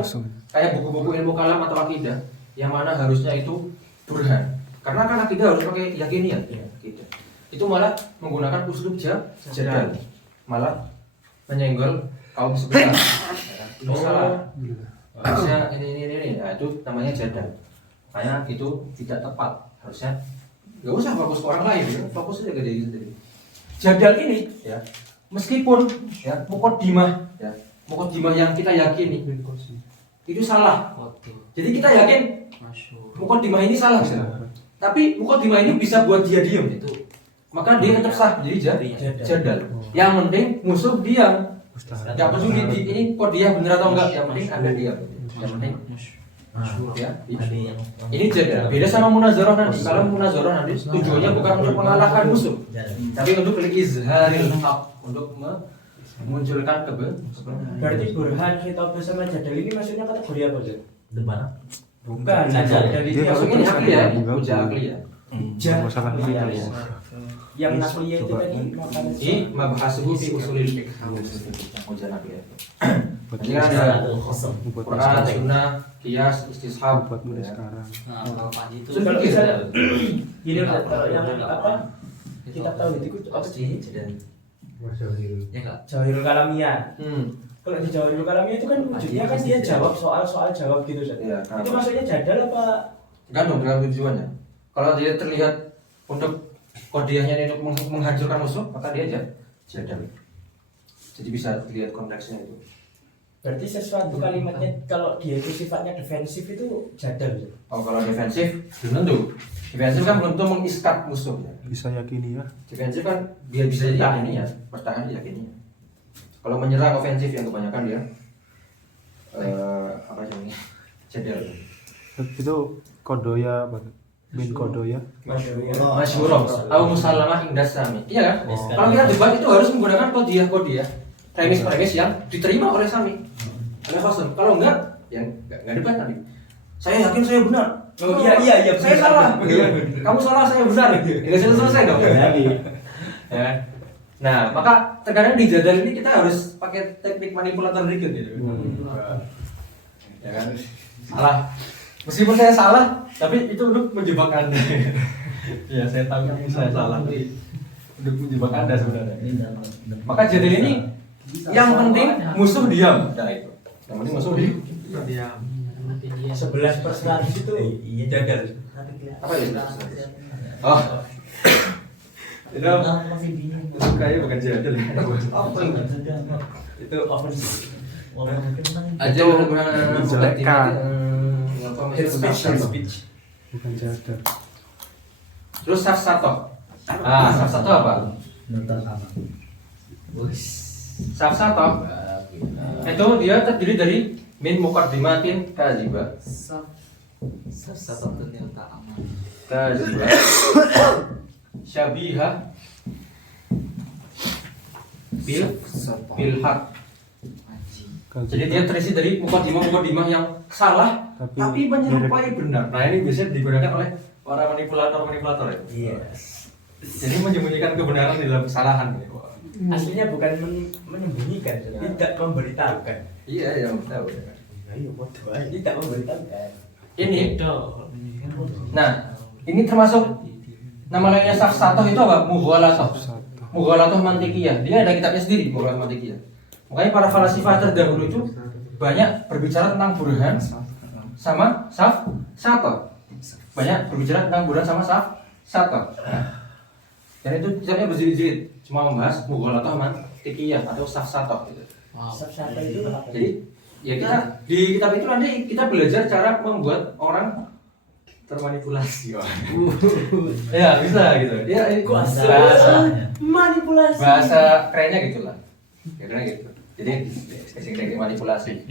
kayak buku-buku ilmu kalam atau akidah, yang mana harusnya itu burhan. Karena kan akidah harus pakai yakinian, ya, akidah. Itu malah menggunakan uslub jadal, malah menyenggol kaum sebelah. Itu salah. Harusnya ini, nah, itu namanya jadal. Makanya itu tidak tepat. Harusnya nggak usah fokus ke orang lain, ya. Fokus aja ke diri sendiri. Jadal ini, ya, meskipun ya muqaddimah yang kita yakini itu salah. Jadi kita yakin muqaddimah ini salah, tapi muqaddimah ini bisa buat dia diam itu, maka dia tetap sah jadi jadal. Yang penting musuh diam, nggak peduli ini kok dia bener atau enggak, yang penting ada diam. Yang penting ya, ini jadal. Beda sama munazarah nanti. Kalau munazarah nanti tujuannya bukan untuk mengalahkan musuh, tapi untuk izharil haq, untuk memunculkan kebenaran. Berarti burhan, khitabah sama jadal ini maksudnya kategori apa sih? Depan. Bukan. Dari Dia dia Masuk ini akli ya, uja akli ya. Masalah ini Iya, kali ya. yang nakliyah itu tadi makanya Ini mabahasuhu fi usulil fiqh. Uja akli ya. Jadi kan ada Quran, Sunnah, Qiyas, Istishab. Buat mulai sekarang. kalau misalnya ini kalau yang apa kita tahu itu apa sih? Ya enggak? Jawahirul Kalamiyah. Hmm. Kalau di Jawahirul Kalamiyah itu kan wujudnya kan dia jawab soal jawab gitu saja. Iya, Itu maksudnya jadal apa? Gantung dengan tujuannya. Kalau dia terlihat untuk kodiahnya ini untuk menghancurkan musuh, maka dia jadal. Jadi bisa dilihat konteksnya itu. Berarti sesuatu kalimatnya kalau dia itu sifatnya defensif itu jadal. Oh, kalau defensif belum tentu. Defensif kan belum tentu mengiskat musuh ya. Bisa yakini ya. Defensif kan dia bisa yakini ya, bertahan yakini. Kalau menyerang ofensif yang kebanyakan dia apa namanya? Jadal. Itu kodoya apa? Min kodoya. Masyhurah atau musallamah indas sami. Iya kan? Kalau kita debat itu harus menggunakan kodiah, premis yang diterima oleh sami, oleh khasam. Kalau enggak, ya enggak debat nanti. Saya yakin saya benar. Oh iya Saya salah. Kamu salah, saya benar. Enggak selesai dong. Ya. Nah, maka terkadang di jadal ini kita harus pakai teknik manipulator dikit gitu. Ya kan? Salah. Meskipun saya salah, tapi itu untuk menjebak Anda. Ya, saya tahu saya salah. Untuk menjebak Anda sebenarnya. Maka jadal ini yang penting musuh diam. Nah, itu. Yang penting musuh diam. 11/100 itu jadal. Apa ya? Oh. Itu kayaknya bukan jadal. Itu offensive. Aja menjelekkan. Speech. Bukan jadal. Terus safsatoh. Safsatoh apa? Safsatoh itu dia terdiri dari min muqaddimatin kadzibah Sabatun yang tak aman. Kazibah. Syabihah bil haq. Jadi dia terisi dari mukadimah yang salah tapi menyerupai benar. Nah ini biasanya digunakan oleh para manipulator ya. Yes. Jadi menyembunyikan kebenaran di dalam kesalahan. Aslinya bukan menyembunyikan, tidak memberitahukan. Iya ya tahu. Ayo bodoh aja. Tidak memberitahukan. Ini. Nah ini termasuk nama lainnya safsatoh itu apa? Mughalatoh. Mughalatoh mantikiyah. Dia ada kitabnya sendiri Mughalatoh mantikiyah. Makanya para falasifah terdahulu itu banyak berbicara tentang burhan sama safsatoh. Banyak berbicara tentang burhan sama safsatoh. Dan itu kitabnya berjilid-jilid, cuma membahas mughalatoh mantikiyah atau safsatoh gitu. Safsatoh itu apa? Jadi ya kita di kitab itu nanti kita belajar cara membuat orang termanipulasi. Ya bisa gitu. Ya bahasa manipulasi. bahasa kerennya gitulah. Kira gitu. Jadi teknik manipulasi.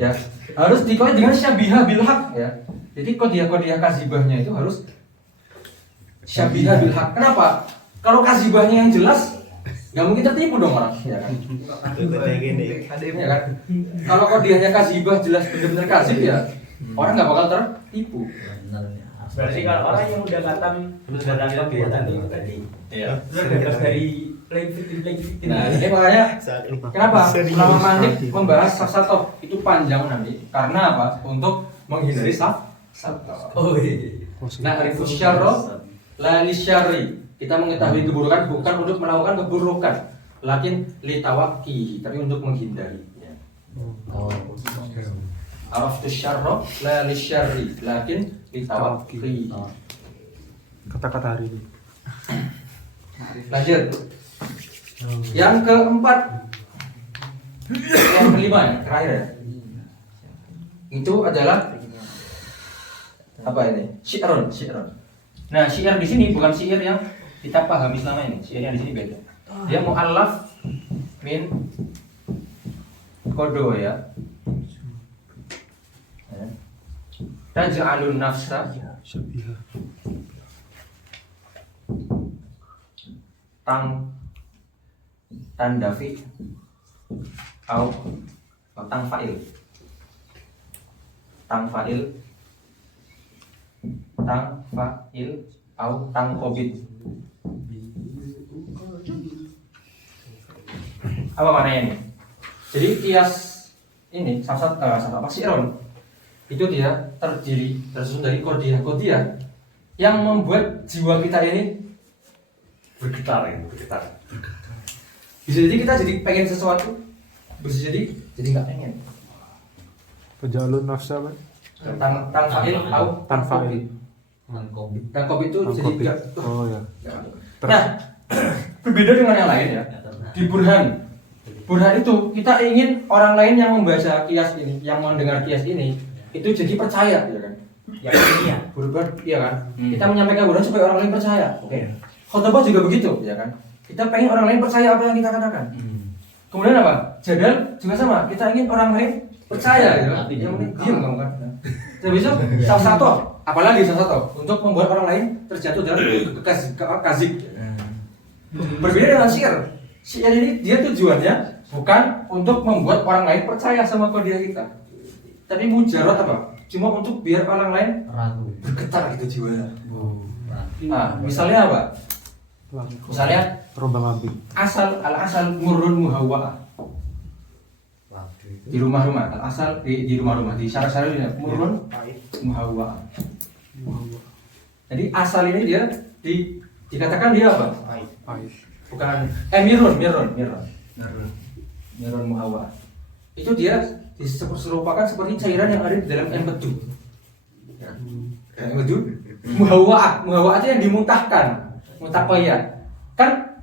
Ya harus dikawin dengan syabihah bil haq ya. Jadi kodiah kazibahnya itu harus syabihah bil haq. Kenapa? Kalau kazibahnya yang jelas nggak mungkin tertipu dong orang, ya kan? Ya kan? Kalau kodiahnya kazibah jelas benar-benar kazib ya, orang nggak bakal tertipu. Berarti kalau orang yang udah katam perbuatan itu tadi, bebas dari playing victim. Nah ini makanya kenapa ulama Malik membahas safsatoh itu panjang nanti? Karena apa? Untuk menghindari safsatoh. Oh iya. Nah arifus syarro la lisyari. Kita mengetahui keburukan bukan untuk melakukan keburukan, lakin litawaki, tapi untuk menghindarinya. Araftus syarro la lisyari, lakin litawaki. Kata-kata hari ini. Lanjut. Yang keempat, yang kelima ya, terakhir ya. Itu adalah apa ini? Syi'run. Nah, syair di sini bukan syair yang kita pahami selama ini. Syair yang di sini beda. Dia mu'allaf min kodo ya. Taj'alun nafsa Syabihah. tandafi au tang fa'il au tang kobit. Apa maknanya ini? Jadi kias ini apa syi'run itu dia tersusun dari kodiah yang membuat jiwa kita ini bergetar. Bisa jadi kita jadi pengen sesuatu, bisa jadi nggak pengen. Pejalun nafsa Pak. Tang fa'il au Tan fa'il. Tang kobit itu jadi nggak. Oh ya. Nah, berbeda dengan yang lain ya. Di Burhan itu kita ingin orang lain yang membaca kias ini, yang mendengar kias ini, itu jadi percaya, ya kan? Ya ini ya. Burhan, iya kan? Kita menyampaikan Burhan supaya orang lain percaya, oke? Khotbah juga begitu, ya kan? Kita pengen orang lain percaya apa yang kita katakan. Kemudian apa? Jadal juga sama. Kita ingin orang lain percaya, ya kan? Yang penting diam kamu kan. Terus salah satu, apalagi salah satu untuk membuat orang lain terjatuh dalam kazib. Berbeda dengan syair. Syair ini dia tujuannya bukan untuk membuat orang lain percaya sama kodiah kita, tapi mujarad apa? Cuma untuk biar orang lain Ragu. bergetar gitu jiwanya. Nah, misalnya apa? Misalnya Rombang ambing. asal murrun muhawwa. Di rumah-rumah, asal di rumah-rumah di syarah-syarah ini murrun muhawwa. Jadi asal ini dia dikatakan dia apa? Pahit. Bukan mirun muhawwa. Itu dia diserupakan seperti cairan yang ada di dalam empedu. Ya. Empedu muhawwa itu yang dimuntahkan, muntahkoya. Kan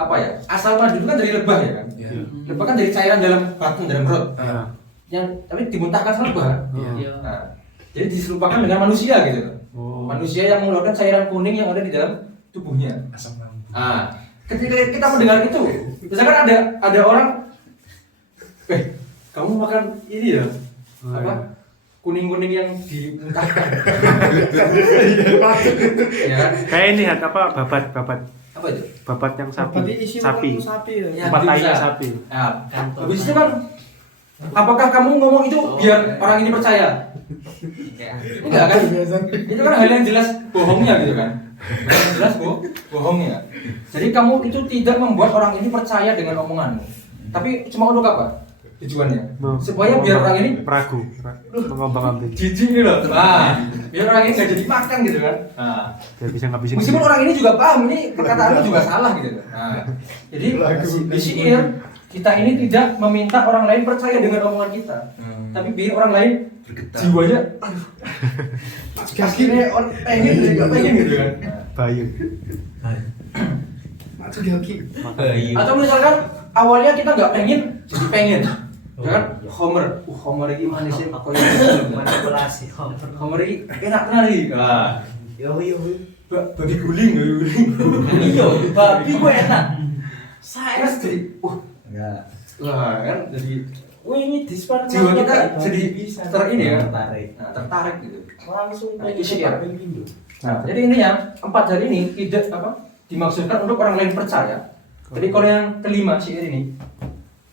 apa ya? Asal madu itu kan dari lebah ya kan? Ya. Lebah kan dari cairan dalam batin, dalam perut. Ya. Yang tapi dimuntahkan sama lebah. Iya. Nah, jadi diserupakan dengan manusia gitu. Oh. Manusia yang mengeluarkan cairan kuning yang ada di dalam tubuhnya. Asam lambung. Ketika kita mendengar itu, misalkan ada orang, kamu makan ini ya, apa? kuning-kuning yang dimuntahkan. Ya kan? Kayak ini hat apa babat Apa itu? babat yang sapi. Berarti isi Sapi. sapi ya. Ya, Tempat bisa. tainya sapi. Nah, habis itu kan apakah kamu ngomong itu biar orang ini percaya? Enggak kan? Itu kan hal yang jelas bohongnya gitu kan. Hal yang jelas bohongnya. Jadi kamu itu tidak membuat orang ini percaya dengan omonganmu. Tapi cuma untuk apa? Tujuannya supaya biar orang ini ragu, mengombang-ambing. jijik gitu loh. Nah, biar orang ini nggak jadi makan gitu kan. Nah, Dia bisa ngabisin. meskipun orang ini juga paham ini perkataanmu juga salah gitu. Nah, jadi di syair kita ini tidak meminta orang lain percaya dengan omongan kita, tapi biar orang lain jiwanya, akhirnya pengen nggak pengen gitu kan. Bayu. Atau misalkan awalnya kita nggak pengen jadi pengen, ya kan? Homer ini manis sih, manipulasi. Homer ini enak tenar nih. Nah, Yo. babi guling. Iya, babi gue enak. Saya Terus jadi, lah kan jadi ini dispar jiwa kita jadi ini ya, tertarik. nah, tertarik gitu. Langsung Nah, itu sih ya. Nah, jadi ini ya 4 hari ini tidak dimaksudkan untuk orang lain percaya. Jadi kalau yang kelima syair ini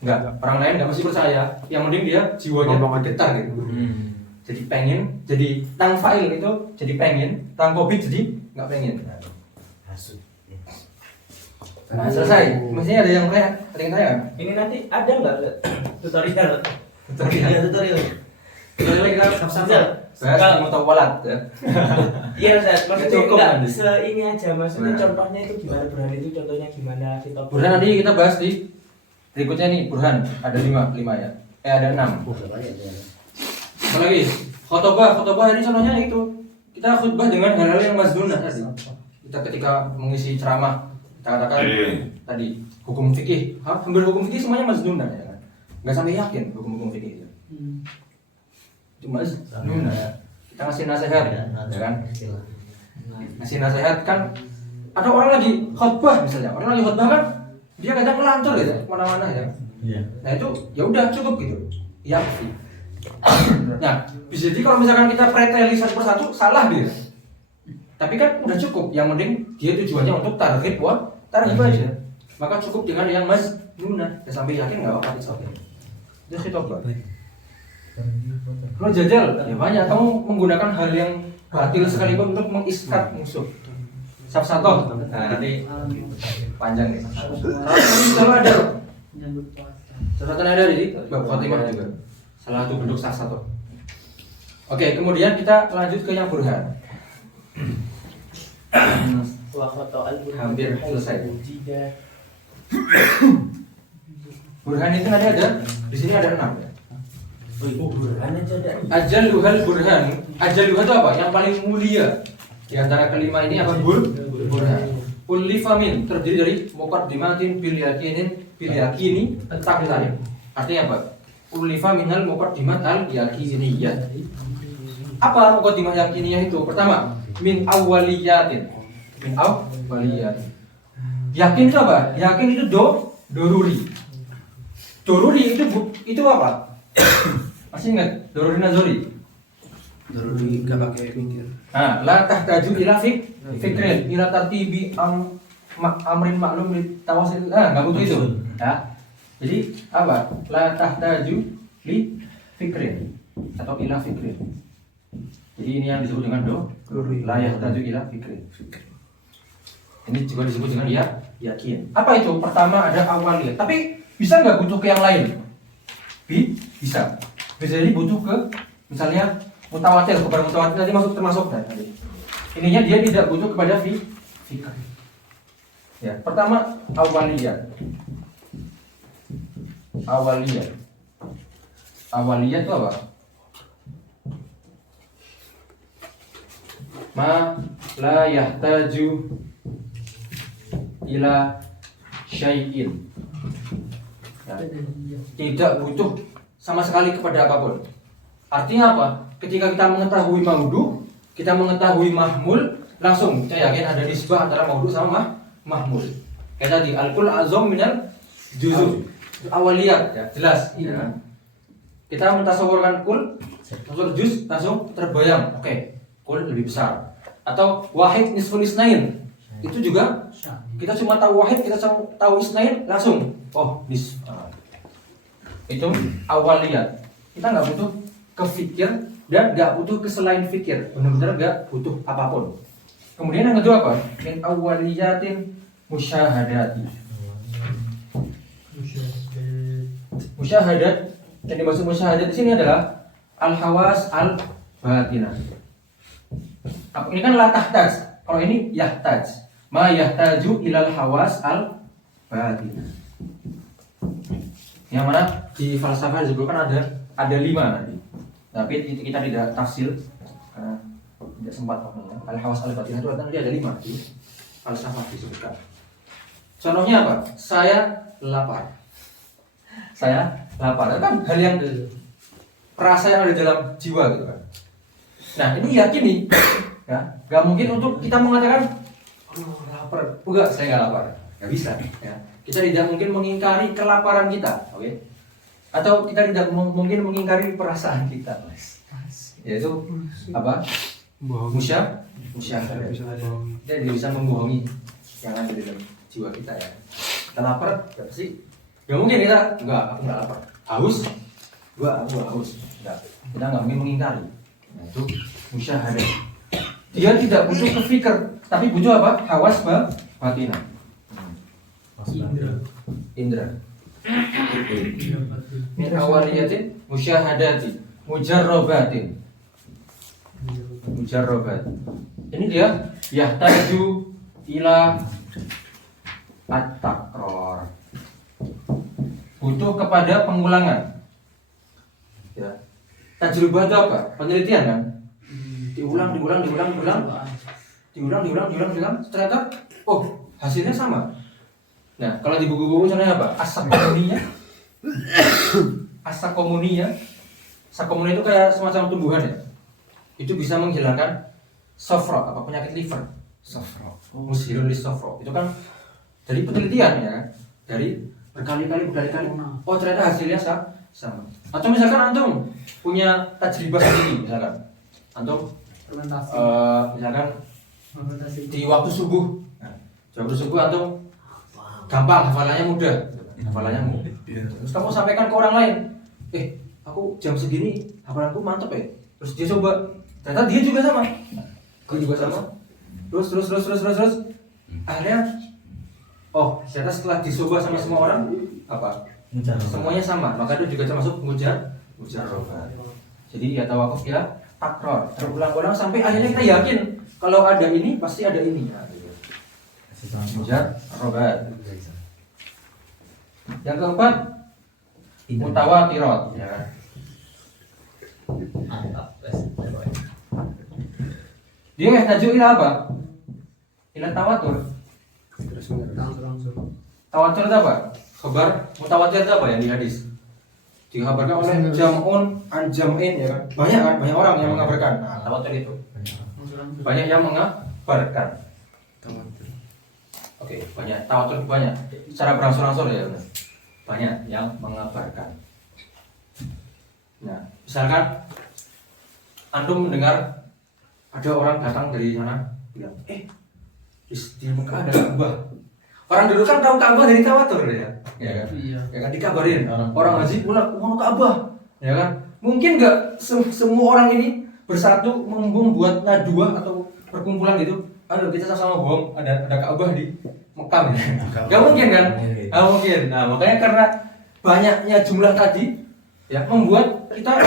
enggak, orang lain enggak mesti percaya. Yang penting dia jiwanya Ngomong aja. getar gitu. Jadi pengen, jadi tang file itu jadi pengen, tang covid jadi enggak pengen. Nah, selesai. Mestinya ada yang tanya, Ini nanti ada nggak tutorial? tutorial. Tutorial kita bahas di mutawalat ya. Iya, Ustaz. Maksudnya Cukup, enggak nanti. ini aja. Maksudnya Nah. contohnya itu gimana Burhan itu contohnya gimana kita Burhan nanti kita bahas di berikutnya nih. Burhan ada 5 ya. Ada 6. Apa lagi? Khotbah ini contohnya itu. Kita khutbah dengan hal-hal yang mazdunah tadi. Kita ketika mengisi ceramah kita katakan tadi hukum fikih, hampir hukum fikih semuanya mazdunah ya kan. Enggak sampai yakin hukum fikih itu. Cuma mazdunah. Kita ngasih nasihat ya kan. Ngasih nasihat kan ada orang lagi khutbah misalnya. Orang lagi khutbah kan dia kadang melantur gitu kemana-mana ya. Nah itu ya udah cukup gitu. Ya. Nah, bisa jadi kalau misalkan kita preteli satu persatu salah dia. Tapi kan udah cukup. Yang penting dia tujuannya untuk target aja. Maka cukup dengan yang mazdunah. Ya sampai yakin enggak apa-apa itu. Dia khutbah. Kalau jajal, ya banyak. Kamu menggunakan hal yang batil sekalipun untuk mengiskat musuh. Safsatoh. Nah, nanti panjang nih. Selalu ada loh. Salah satu ada di bab Fatimah juga. Salah satu bentuk safsatoh. Oke, kemudian kita lanjut ke yang Burhan. Hampir selesai. Burhan itu nanti ada. Di sini ada 6 ya. Burhan aja ada. Ajaluhal burhan. Ajaluhal itu apa? Yang paling mulia. Di antara kelima ini apa? Burhan. Ulifamin terdiri dari muqaddimatin bil yakini taqtarin. Artinya apa? Ulifaminal muqaddimat al yakiniyah. Apa muqaddimah yakiniyah itu? Pertama, min awwaliyatin. Min awwaliyatin. Yakin itu apa? Yakin itu doruri. Doruri itu apa? Masih ingat doruri nazori? Doruri nggak pakai pikir. Nah, la tahtaju ila fikrin ila tartibi amrin maklum li tawasil. Enggak butuh itu. Ya. Jadi apa? La tahtaju li fikrin atau ila fikrin. Jadi ini yang disebut dengan la yahtaju ila fikrin. Ini juga disebut dengan yakin. Apa itu? Pertama ada awaliyah. Tapi bisa nggak butuh ke yang lain? Bisa. Bisa jadi butuh ke misalnya mutawatir, kepada mutawatir nanti termasuk tadi. Ininya dia tidak butuh kepada fikih. Ya, pertama awaliyah. Awaliyah itu apa? Ma la yahtaju ila syai'in. Ya, tidak butuh sama sekali kepada apapun. Artinya apa? Ketika kita mengetahui maudhu, kita mengetahui mahmul, langsung saya yakin ada nisbah antara maudhu sama mahmul. Kayak tadi al-kul azam minal juzur. Awaliyat ya, jelas. Ya. Kita mentasawurkan kul, langsung juz, langsung terbayang. Oke, kul lebih besar. Atau wahid nisfun isnain. Itu juga kita cuma tahu wahid, kita cuma tahu isnain, langsung oh nisf. Itu awaliyat. Kita nggak butuh kefikir dan nggak butuh keselain fikir. Benar-benar nggak butuh apapun. Kemudian yang kedua apa? Min awaliyatin musyahadati. Musyahadat, yang dimaksud musyahadat di sini adalah al-hawas al-batinah. Ini kan la tahtaj. Kalau ini yahtaj. Ma yahtaju ilal hawas al-batinah. Yang mana di falsafah disebutkan ada 5 nanti. Tapi itu kita tidak tafsir karena tidak sempat waktunya. Al-hawas al-batinah itu nanti ada 5 di falsafah disebutkan. Contohnya apa? Saya lapar. Saya lapar. Itu kan hal yang perasa yang ada dalam jiwa gitu kan. Nah, ini yakin nih. Ya, gak mungkin untuk kita mengatakan lapar. Enggak, saya nggak lapar. Nggak bisa, ya. Kita tidak mungkin mengingkari kelaparan kita, oke? Atau kita tidak mungkin mengingkari perasaan kita, Mas. Yaitu apa? Musyahadat. Kita tidak bisa membohongi yang ada di dalam jiwa kita ya. Kita lapar, ya pasti. Gak mungkin kita, enggak, aku nggak lapar. Haus, aku nggak haus. Enggak, kita nggak mungkin mengingkari. Nah, itu musyahadat. Dia tidak butuh kefikir, tapi butuh apa? Hawas batinah. Indra. Min awaliyatin musyahadati mujarrobatin. Ini dia yahtaju ila at-takror. Butuh kepada pengulangan. Ya. Tajribah itu apa? Penelitian kan? Diulang. Ternyata, oh hasilnya sama. Nah, kalau di buku-buku contohnya apa? Asakomunia itu kayak semacam tumbuhan ya. Itu bisa menghilangkan sofro, apa penyakit liver. Sofro, mushirun lis sofro. Itu kan dari penelitian ya, dari berkali-kali. Oh ternyata hasilnya sama. Atau misalkan antum punya tajribah sendiri, misalkan antum misalkan di waktu subuh. Nah, di waktu subuh antum gampang, hafalannya mudah. Terus kamu sampaikan ke orang lain, aku jam segini hafalanku mantep ya. Terus dia coba, ternyata dia juga sama. Terus. Akhirnya, oh ternyata setelah dicoba sama semua orang, apa? Semuanya sama. Maka itu juga termasuk mujarrobat. Jadi ya tawakuf ya takror, terulang-ulang sampai akhirnya kita yakin kalau ada ini pasti ada ini. Mujarrobat. Yang keempat mutawatirat ya. Dia yahtaju ila apa? Ila tawatur. Tawatur itu apa? Khabar mutawatir itu apa yang di hadis? Dikabarkan oleh jam'un an jam'in ya kan? Banyak orang yang mengabarkan. Nah, tawatur itu. Banyak yang mengabarkan. Oke, banyak tawatur banyak. Secara berangsur-angsur ya, banyak yang mengabarkan. Nah, misalkan antum mendengar ada orang datang dari sana bilang, di Mekah ada Ka'bah. Orang dulu kan tahu Ka'bah dari tawatur ya kan? Iya. Ya kan dikabarin. Orang haji pulang mau Ka'bah, ya kan? Mungkin nggak semua orang ini bersatu membuat nadwa atau perkumpulan gitu. Aduh kita sama-sama bohong ada Ka'bah di Mekah ya. Gak mungkin kan? Gak mungkin. Nah makanya karena banyaknya jumlah tadi ya membuat kita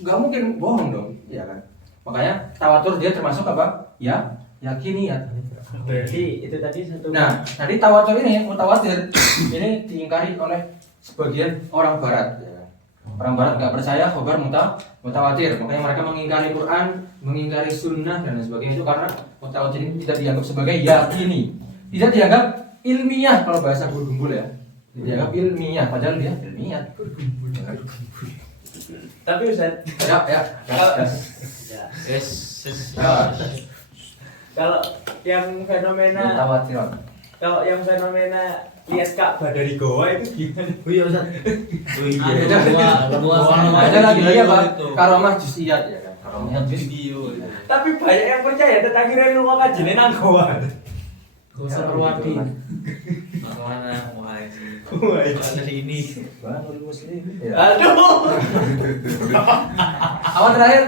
gak mungkin bohong dong, ya kan? Makanya tawatur dia termasuk apa? Ya yakiniyat. Berarti itu tadi satu. Nah tadi tawatur ini mutawatir ini diingkari oleh sebagian orang Barat. Ya. Orang Barat gak percaya khabar mutawatir, makanya mereka mengingkari Quran, mengingkari Sunnah dan lain sebagainya itu karena mutawatir ini tidak dianggap sebagai yakini, tidak dianggap ilmiah kalau bahasa guru-guru ya, tidak dianggap ilmiah, padahal dia ilmiah. Tapi Ustaz, Yes. kalau yang fenomena Mutawatiran. kalau yang fenomena lihat Ka'bah dari goa itu gimana? Oh iya Ustaz. Oh Ada lagi apa? Karomah jusiyat ya kan. Karomah video itu. Tapi banyak yang percaya tentang akhirnya lu mau kajian nang goa. Gak usah perwati. Mana mau haji? Wah, Ada sini. Bangun muslim. aduh. Awal terakhir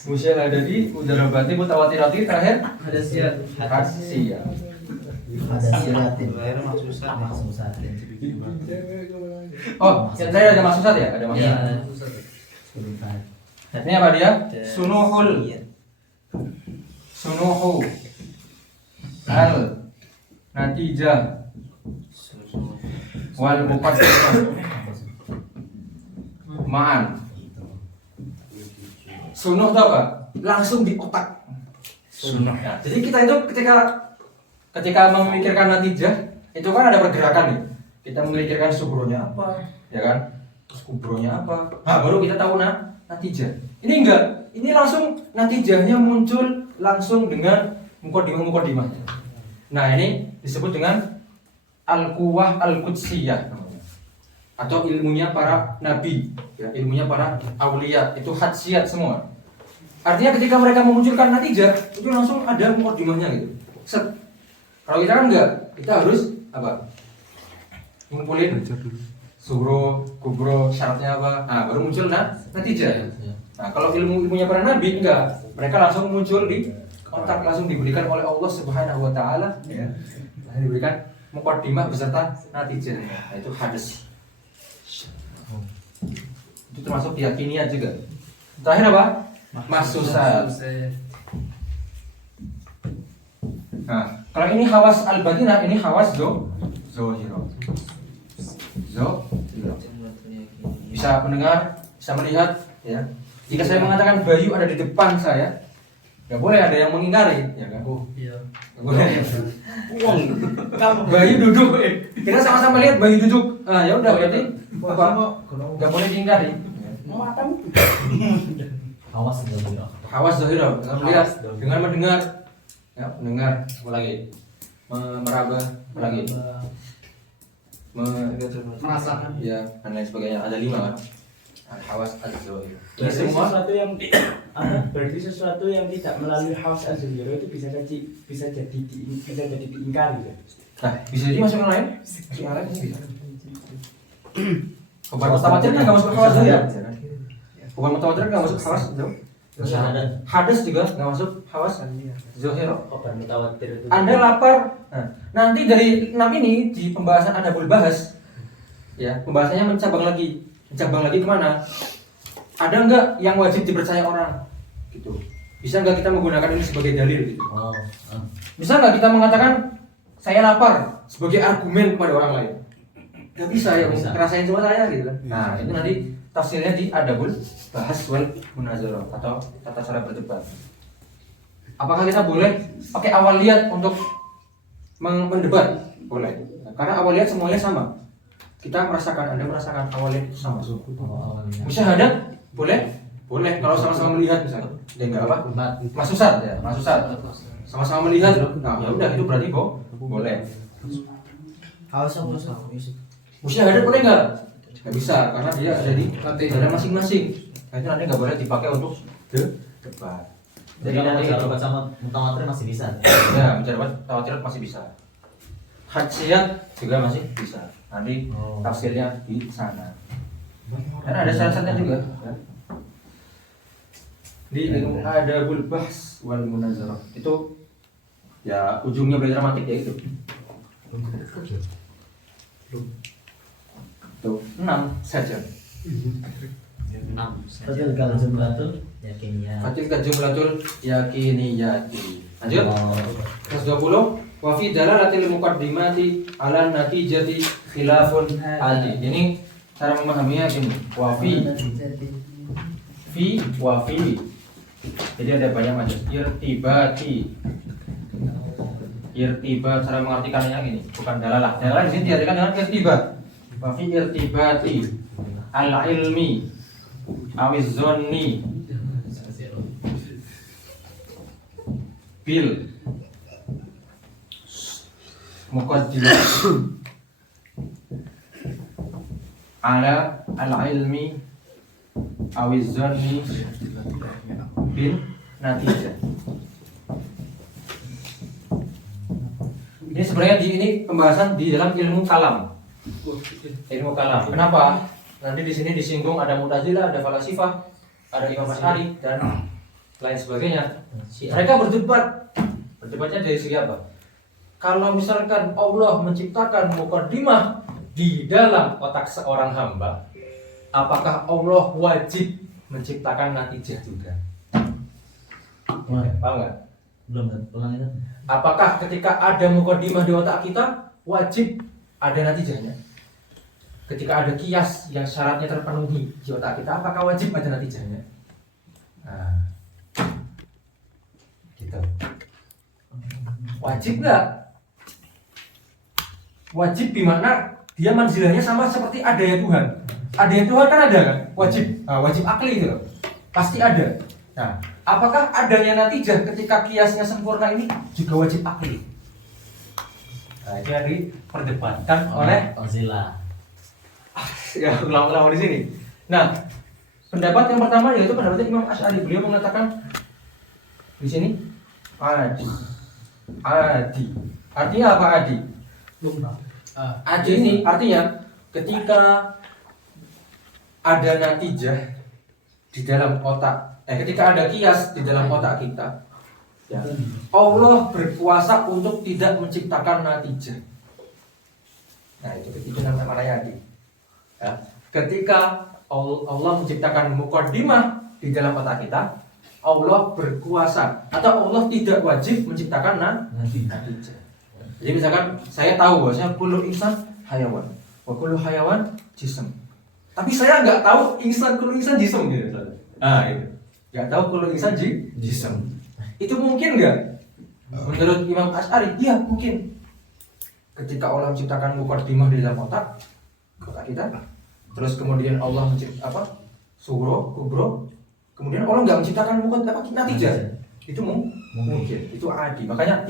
Musyal ada di udarabati mutawatirati terakhir Ada siap. Hasiyah. Ada siratin. Terakhir maksusat. Maksusatin. Oh, yang terakhir ada maksud ya? Ada maksud. Sebentar. Artinya apa dia? Sunuhul Sunuhu Al Natijah Wal Muqaddimah Ma'an. Sunuh itu apa? Langsung di otak. Sunuh. Nah, jadi kita itu ketika memikirkan natijah itu kan ada pergerakan nih. Kita memikirkan subronya apa, ya kan? Terus kubronya apa? Nah, baru kita tahu natijah. Ini enggak. Ini langsung natijahnya muncul langsung dengan muqaddimah. Nah, ini disebut dengan al-quwah al-qudsiyah namanya. Atau ilmunya para nabi, ya, ilmunya para aulia, itu hadsiyat semua. Artinya ketika mereka memunculkan natijah, itu langsung ada muqaddimahnya gitu. Set. Kalau kita kan enggak, kita harus apa? Ngumpulin sugro, kubro, syaratnya apa? Nah, baru muncul natijah. Nah, kalau ilmunya para nabi enggak, mereka langsung muncul di otak, langsung diberikan oleh Allah Subhanahu wa taala, ya. Diberikan muqaddimah beserta natijah. Nah, itu hadis. Itu termasuk keyakinan juga. Terakhir apa? Maksusat. Nah, kalau ini hawas al-batinah, ini hawas zohiro. Bisa mendengar, bisa melihat, ya. Jika saya mengatakan Bayu ada di depan saya, nggak boleh ada yang mengingkari, ya kan? Oh, Iya. nggak boleh. Bayu duduk, kita sama-sama lihat Bayu duduk. Nah, ya udah berarti apa? Nggak boleh diingkari. Awas dulu. Hawas zohiro, dengan melihat, dengan mendengar, ya, mendengar, apa lagi? Meraba, apa lagi? Merasakan. Ya, dan lain sebagainya. Ada 5 kan? Hawas az-zohir. Ini Berarti semua sesuatu yang berarti sesuatu yang tidak melalui haus az-zuhiro itu bisa jadi diingkari gitu. nah, bisa jadi masuk yang lain? Masuk yang lain ini bisa. Bukan mutawatir kan nggak masuk hawas zohir. Bukan mutawatir nggak masuk hawas zohir. Hadis juga nggak masuk hawas zohir. Obat mutawatir itu. Anda lapar. Nah, nanti dari 6 ini di pembahasan Adabul Bahas, ya, pembahasannya mencabang lagi kemana? Ada nggak yang wajib dipercaya orang? Gitu. Bisa nggak kita menggunakan ini sebagai dalil? Gitu. Bisa nggak kita mengatakan saya lapar sebagai argumen kepada orang lain? Nggak bisa ya, ngerasain cuma saya gitu kan. Nah, itu nanti tafsirnya di Adabul Bahas wal Munazarah atau tata cara berdebat. Apakah kita boleh pakai awaliyat untuk mendebat? Boleh. Karena awaliyat semuanya sama. Kita merasakan, Anda merasakan awaliyat itu sama. Musyahadat boleh? Boleh kalau sama-sama melihat misalnya. Dan enggak apa? Maksusat ya, maksusat. Sama-sama melihat. Nah, ya udah itu berarti boleh. Musyahadat boleh enggak? Enggak bisa karena dia ada di negara masing-masing. Nah, itu nanti enggak boleh dipakai untuk debat. Jadi nanti kalau baca sama mutawatir masih bisa. Ya, bicara tawatir masih bisa. Hadsiyat juga masih bisa. Nanti tafsirnya di sana. Karena ada syarat-syaratnya juga. Ya. Di ilmu Adabul Bahs wal Munazarah itu ya ujungnya belajar matematik ya itu. Tuh 6 saja. 6. Fatil kal jumlatul yakiniyah. Fatil kal jumlatul yakiniyati. Lanjut. 120. Wa fi dalalatil muqaddimati 'ala natijati khilafun adi. Ini cara memahaminya gini. Wa fi wa fi. Jadi ada banyak macam irtibati. Irtibat cara mengartikannya gini, bukan dalalah. Dalalah di sini diartikan dengan irtibat. Wa fi irtibati al-ilmi awiz zonni bil muqaddimah ala al-ilmi awiz zanni bin natijah. Ini sebenarnya ini pembahasan di dalam ilmu kalam. Ilmu kalam. Kenapa? Nanti di sini disinggung ada Mu'tazilah, ada Falasifah, ada Imam Asy'ari dan lain sebagainya. Mereka berdebat. Berdebatnya dari segi apa? Kalau misalkan Allah menciptakan muqaddimah di dalam otak seorang hamba, apakah Allah wajib menciptakan natijah juga? Paham nggak? Belum ulang itu. Apakah ketika ada muqaddimah di otak kita wajib ada natijahnya? Ketika ada kias yang syaratnya terpenuhi di otak kita, apakah wajib ada natijahnya? Nah, gitu. Wajib nggak? Wajib dimana dia manzilahnya sama seperti adanya Tuhan. Adanya Tuhan kan ada kan? Wajib, wajib akli itu loh. Pasti ada. Nah, apakah adanya natijah ketika kiasnya sempurna ini juga wajib akli? Nah, itu yang diperdebatkan oleh Mu'tazilah. ya ulama-ulama di sini. Nah, pendapat yang pertama yaitu pendapat Imam Asy'ari. Beliau mengatakan di sini adi. Adi. Artinya apa adi? Adi ini artinya ketika ada natijah di dalam otak, ketika ada kias di dalam otak kita, ya, Allah berkuasa untuk tidak menciptakan natijah. Nah, itu namanya adi. Ya, ketika Allah menciptakan muqaddimah di dalam otak kita, Allah berkuasa atau Allah tidak wajib menciptakan natijah. Jadi misalkan saya tahu bahwasanya kullu insan hayawan, wa kullu hayawan jism. Tapi saya nggak tahu kullu insan jism gitu. Nah, itu. Nggak tahu kullu insan jism. Itu mungkin nggak? Menurut Imam Asy'ari, iya mungkin. Ketika Allah menciptakan muqaddimah di dalam otak kita, terus kemudian Allah menciptakan sugro, kubro, kemudian Allah nggak menciptakan natijah. Itu mungkin. Itu adi. Makanya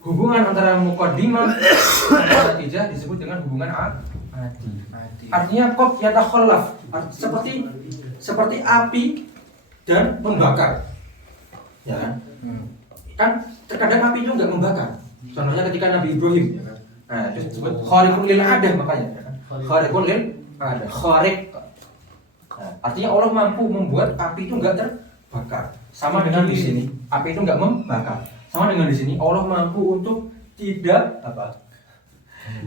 hubungan antara muqaddimah dan natijah disebut dengan hubungan adi. Artinya qad yatakhallaf, seperti api dan membakar. Ya kan? Kan terkadang api itu nggak membakar. Contohnya ketika Nabi Ibrahim, ya kan? Nah, itu disebut khariqun lil adah makanya, ya kan? Khariqun lil adah. Khariq. Nah, artinya Allah mampu membuat api itu nggak terbakar. Sama dengan di sini, api itu nggak membakar. Sama dengan di sini, Allah mampu untuk tidak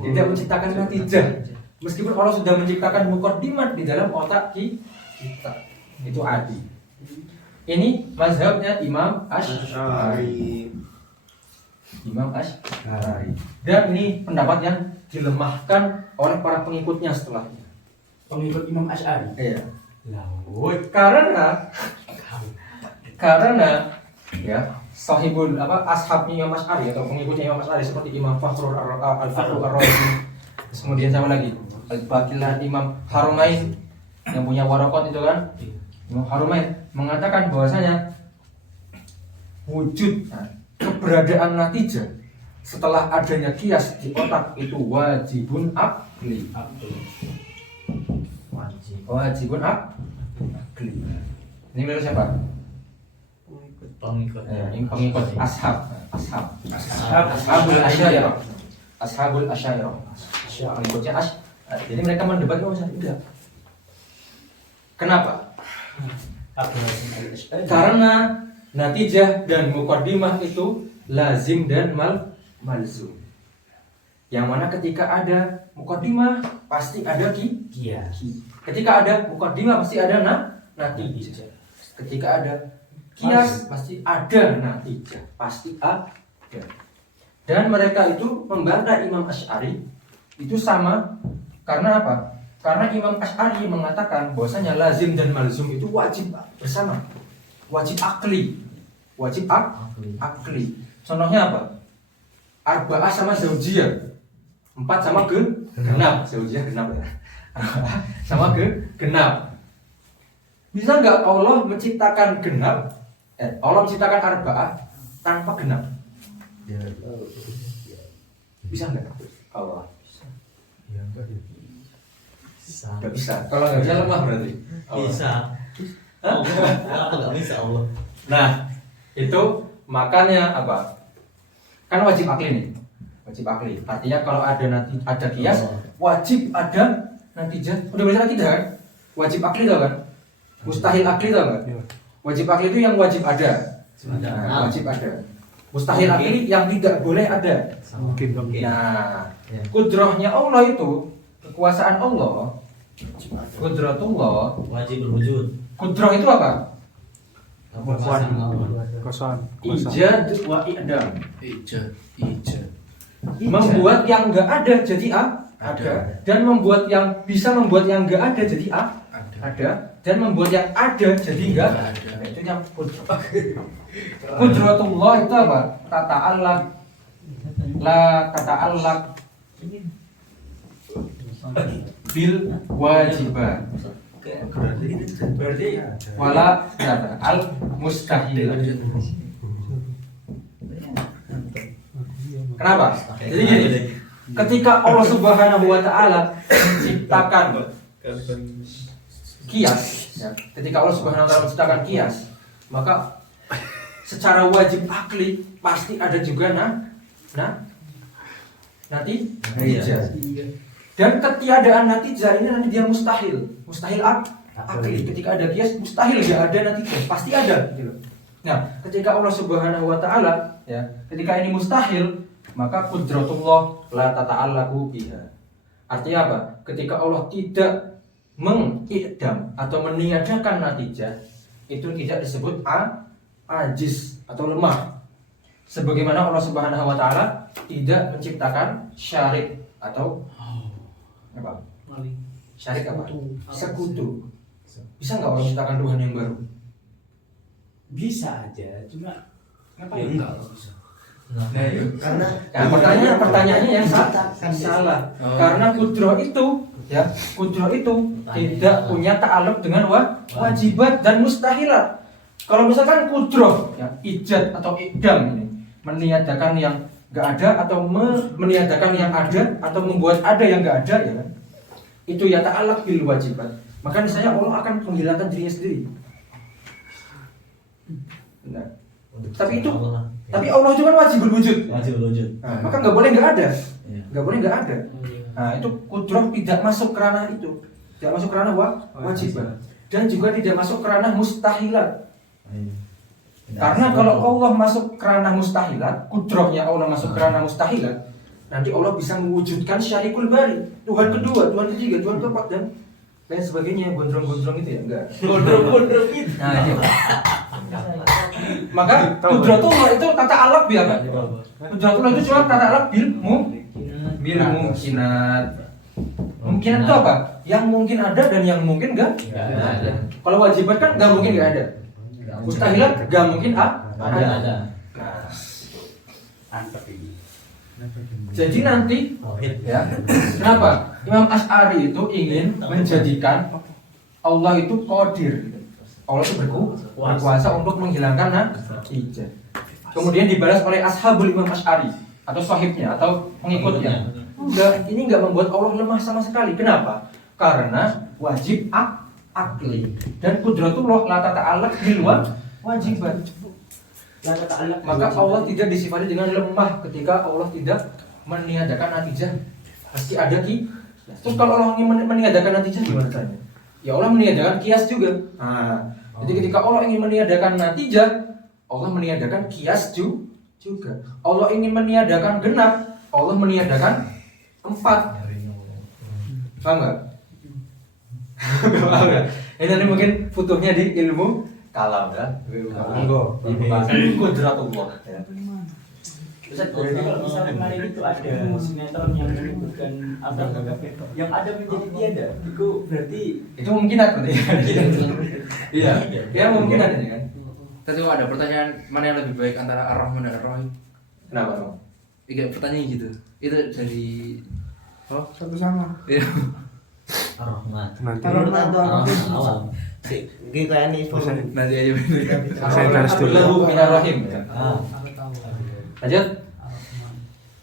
menciptakan natijah. Meskipun Allah sudah menciptakan muqaddimah di dalam otak kita. Itu adi. Ini mazhabnya Imam Asy'ari. Imam Asy'ari. Dan ini pendapat yang dilemahkan oleh para pengikutnya setelahnya. Pengikut Imam Asy'ari. Iya. Karena ya sahibul ashabnya Imam Asy'ari atau pengikutnya Imam Asy'ari seperti Imam Fakhrul Ar-Razi, kemudian sama lagi Al-Baqillah Imam Harumain yang punya Waraqat itu kan, Imam Harumain mengatakan bahwasanya wujud keberadaan natijah setelah adanya kias di otak itu wajibun akli. Wajibun akli. Ini menurut siapa? Pengikut. Ini pengikut ashabul asyairah. Ashabul asyairah. Pengikutnya jadi mereka mendebat enggak. Kenapa? Karena natijah dan muqaddimah itu lazim dan malzum. Yang mana ketika ada muqaddimah pasti ada kias. Ketika ada muqaddimah pasti ada natijah. Ketika ada kias pasti ada natijah, pasti ada. Dan mereka itu membantah Imam Asy'ari itu sama karena apa? Karena Imam Asy'ari mengatakan bahwasanya lazim dan malzum itu wajib bersama. Wajib akli. Wajib akli. Contohnya apa? Arba'ah sama zaujiyah. 4 sama genap. Zaujiyah genap ya. Sama genap. Bisa nggak Allah menciptakan genap? Allah menciptakan arba'ah tanpa genap? Bisa nggak? Allah. Ya enggak ya. Bisa. Nggak bisa. Kalau nggak bisa lemah berarti. Allah. Bisa. Hah? Apa nggak bisa Allah? Nah, itu makanya apa? Kan wajib akli nih. Wajib akli. Artinya kalau ada kias, wajib ada natijah. Udah benar tidak kan? Wajib akli tau kan? Mustahil akli tau kan? Iya. Wajib akli itu yang wajib ada. Nah, wajib ada. Mustahil akli yang tidak boleh ada. Mungkin mungkin. Nah, Ya. kudrahnya Allah itu, kekuasaan Allah, kudratullah. Wajib berwujud. Kudrah itu apa? Kekuasaan Allah. Kosong. Ijad wa i'dam. Ijad. Membuat yang enggak ada jadi ada, dan membuat yang bisa membuat yang enggak ada jadi ada, dan membuat yang ada jadi enggak ada. Nah, itu yang kudrah. Kudratullah itu apa? Tata'allaq la tata'allaq bil wajibat Berarti wala al mustahil. Kenapa? Jadi gini, ketika Allah Subhanahu wa taala menciptakan kias, ya, ketika Allah Subhanahu wa taala menciptakan kias, maka secara wajib akli pasti ada juga natijah. Dan ketiadaan natijah ini nanti dia mustahil akli. Ketika ada kias mustahil nggak ada natijah, pasti ada gitu. Nah, ketika Allah Subhanahu wa taala ya, ketika ini mustahil, maka kudratullah la tata'allaqu biha. Artinya apa? Ketika Allah tidak mengidam atau meniadakan natijah, itu tidak disebut ajiz atau lemah. Sebagaimana Allah Subhanahu wa taala tidak menciptakan syarik atau apa? Syarik apa? Sekutu. Bisa nggak Allah menciptakan Tuhan yang baru? bisa aja, cuma ngapain? Enggak. Nah, karena Pertanyaannya yang salah. Karena kudroh itu, ya, kudroh itu tidak punya ta'alluq dengan wajibat dan mustahilat. Kalau misalkan kudroh, ya, ijad atau idam ini meniadakan yang nggak ada atau meniadakan yang ada atau membuat ada yang nggak ada, ya kan? Itu ya ta'alluq bil wajibat. Maka misalnya Allah akan menghilangkan dirinya sendiri. Benar. Tapi Allah juga kan wajib berwujud. Wajib berwujud. Nah, maka nggak boleh nggak ada, Iya. nggak boleh nggak ada. Nah, itu kudroh tidak masuk ke ranah itu, tidak masuk ke ranah wajibat, dan juga tidak masuk ke ranah mustahilat. Karena kalau Allah masuk ke ranah mustahilat, kudrohnya Allah masuk ke ranah mustahilat, nanti Allah bisa mewujudkan syarikul bari, Tuhan kedua, Tuhan ketiga, Tuhan keempat, dan lain sebagainya, gondrong-gondrong itu ya enggak. gondrong itu. Nah, itu. Maka kudratullah itu tata alaq bi apa? Kudratullah itu cuma tata alaq bil mungkinat. Mungkinat itu apa? Yang mungkin ada dan yang mungkin enggak ada. Kalau wajibat kan enggak mungkin enggak ada. Mustahilat enggak mungkin ada. Antep ini. Jadi nanti ya, kenapa Imam Asy'ari itu ingin menjadikan Allah itu qadir. Allah itu berkuasa untuk menghilangkan natijah. Kemudian dibalas oleh ashabul Imam Asy'ari atau sahibnya atau pengikutnya. Ini enggak membuat Allah lemah sama sekali. Kenapa? Karena wajib akli dan kudratullah la tata'allaq bil wajibat. Maka Allah tidak disifati dengan lemah ketika Allah tidak meniadakan natijah. Pasti ada Terus kalau Allah ingin meniadakan natijah gimana caranya? Ya Allah meniadakan kias juga. Nah, jadi ketika Allah ingin meniadakan natijah, Allah meniadakan kias juga. Allah ingin meniadakan genap, Allah meniadakan 4. Paham nggak? Paham nggak? Ini nanti mungkin futuhnya di ilmu kalam kan? Monggo. Kudratullah. Ustaz, berarti kalau misalnya kemarin itu ada sinetron yang menyebutkan apa yang ada menjadi tiada, itu berarti Itu mungkinat berarti. Iya. Ya mungkinat ini kan. Tadi ada pertanyaan mana yang lebih baik antara Ar-Rahman dan Ar-Rahim? Kenapa dong? Tiga pertanyaan gitu. Itu dari Satu sama. Iya. Ar-Rahman. Nanti Ar-Rahman awal. Kita ini Nanti aja bener. saya tarik dulu. Bismillahirrahmanirrahim. Lanjut.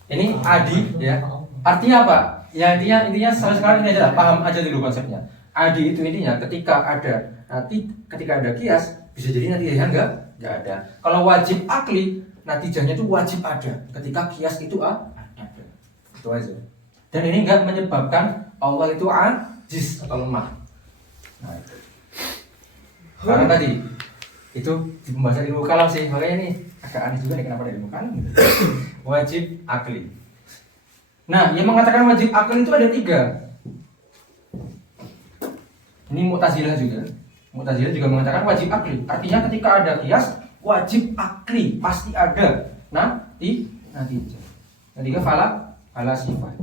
Ini adi ya. Artinya apa? Ya intinya sampai sekarang ini aja lah, paham aja dulu konsepnya. Adi itu intinya ketika ada kias bisa jadi natijahnya enggak ada. Kalau wajib akli, natijahnya itu wajib ada ketika kias itu ada. Itu aja. Dan ini enggak menyebabkan Allah itu ajiz atau lemah. Nah, itu. Karena tadi itu di pembahasan ilmu kalam sih, makanya ini agak aneh juga nih kenapa ada ilmu kalam gitu. Wajib akli. Nah, yang mengatakan wajib akli itu ada 3. Ini Mu'tazilah juga. Mu'tazilah juga mengatakan wajib akli. Artinya ketika ada kias wajib akli, pasti ada. Nanti. Yang 3 fala sifat.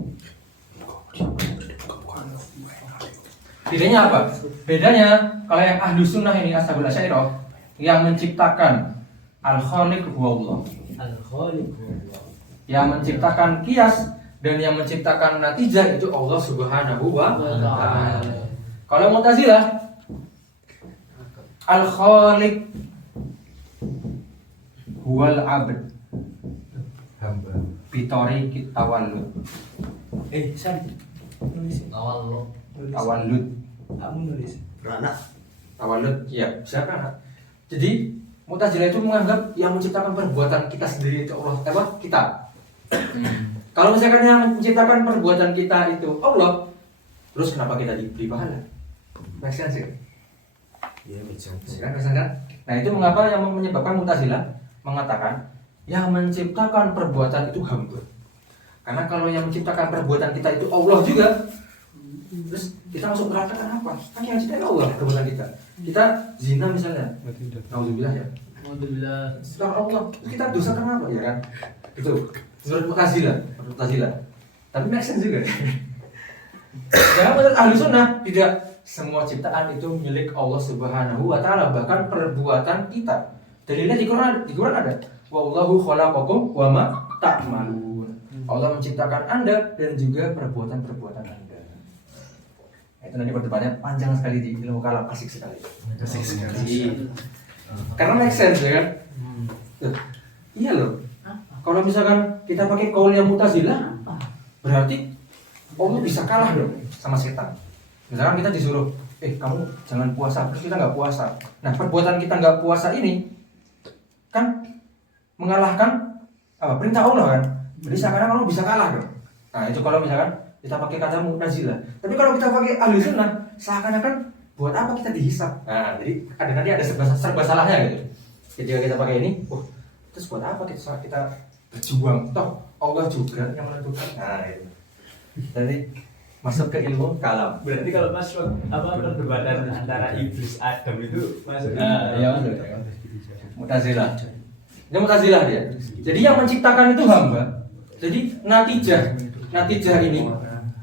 Bedanya apa? Bedanya kalau yang ahlu sunnah ini ashabul asy'ariyah yang menciptakan al-khaliq huwa Allah. Al-Khaliq huwa Allah. Yang menciptakan kias dan yang menciptakan natijah itu Allah Subhanahu wa taala. Kalau Mu'tazilah al-khaliq huwal abd hamba bitori tawallud. San nulis Tawallud. kamu nulis Anak. Tawallud ya, siapa anak? Jadi Mu'tazilah itu menganggap yang menciptakan perbuatan kita sendiri itu Allah, kita. Kalau misalkan yang menciptakan perbuatan kita itu Allah, terus kenapa kita diberi pahala? Make sense kan? ya macam Kan? Nah itu mengapa yang menyebabkan Mu'tazilah mengatakan yang menciptakan perbuatan itu hamba. Karena kalau yang menciptakan perbuatan kita itu Allah juga, terus kita masuk neraka kan apa? Kan yang menciptakan Allah perbuatan kita. Kita zina misalnya, nauzubillah ya. Alhamdulillah. Setelah Allah, kita dosa kenapa ya kan? Itu menurut Mu'tazilah. Tapi make sense juga. Jangan menurut ahli sunnah tidak semua ciptaan itu milik Allah Subhanahu wa taala, bahkan perbuatan kita. Dalilnya di Quran ada. Wallahu khalaqakum wa ma ta'malun. Allah menciptakan Anda dan juga perbuatan-perbuatan Anda. Itu nanti perdebatannya panjang sekali di ilmu kalam, asik sekali. Karena make sense ya kan? Tuh, iya loh. Kalau misalkan kita pakai kaul yang Mu'tazilah, berarti Allah bisa kalah dong sama setan. Misalkan kita disuruh, kamu jangan puasa, terus kita nggak puasa. Nah, perbuatan kita nggak puasa ini kan mengalahkan apa? Perintah Allah kan. Jadi seakan-akan kamu bisa kalah dong. Nah, itu kalau misalkan kita pakai kata Mu'tazilah. Tapi kalau kita pakai ahli sunnah, seakan-akan buat apa kita dihisab? Nah, jadi nanti ada serba salahnya gitu. Ketika kita pakai ini, terus buat apa kita berjuang? Toh Allah juga yang menentukan. Nah, itu. Jadi masuk ke ilmu kalam. berarti kalau masuk perdebatan antara iblis Adam itu masuk Iya masuk. Mu'tazilah. Dia Mu'tazilah dia. Jadi yang menciptakan itu hamba. Jadi natijah ini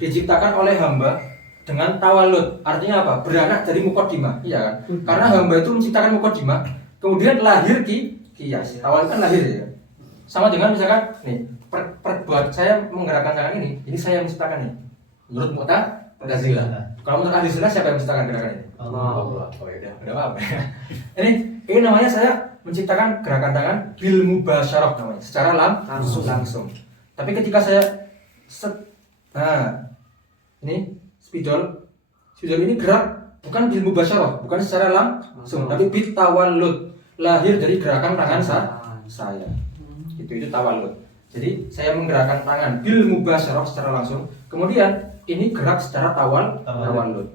diciptakan oleh hamba dengan tawallud. Artinya apa? Beranak dari muqaddimah. Iya kan? Karena hamba itu menciptakan muqaddimah, kemudian lahir kias. Tawallud kan lahir ya. Sama dengan misalkan nih, perbuat saya menggerakkan tangan ini saya yang menciptakan nih. Menurut Mu'tazilah. Kalau menurut ahli sunnah siapa yang menciptakan gerakan ini? Allah. Oh ya udah apa? Ini namanya saya menciptakan gerakan tangan bil mubasyarah namanya, secara langsung. Tapi ketika saya ini spidol ini gerak bukan bil mubasyarah, bukan secara langsung, tapi bit tawallud, lahir dari gerakan tangan saya. Itu tawallud. Jadi saya menggerakkan tangan bil mubasyarah secara langsung, kemudian ini gerak secara tawallud.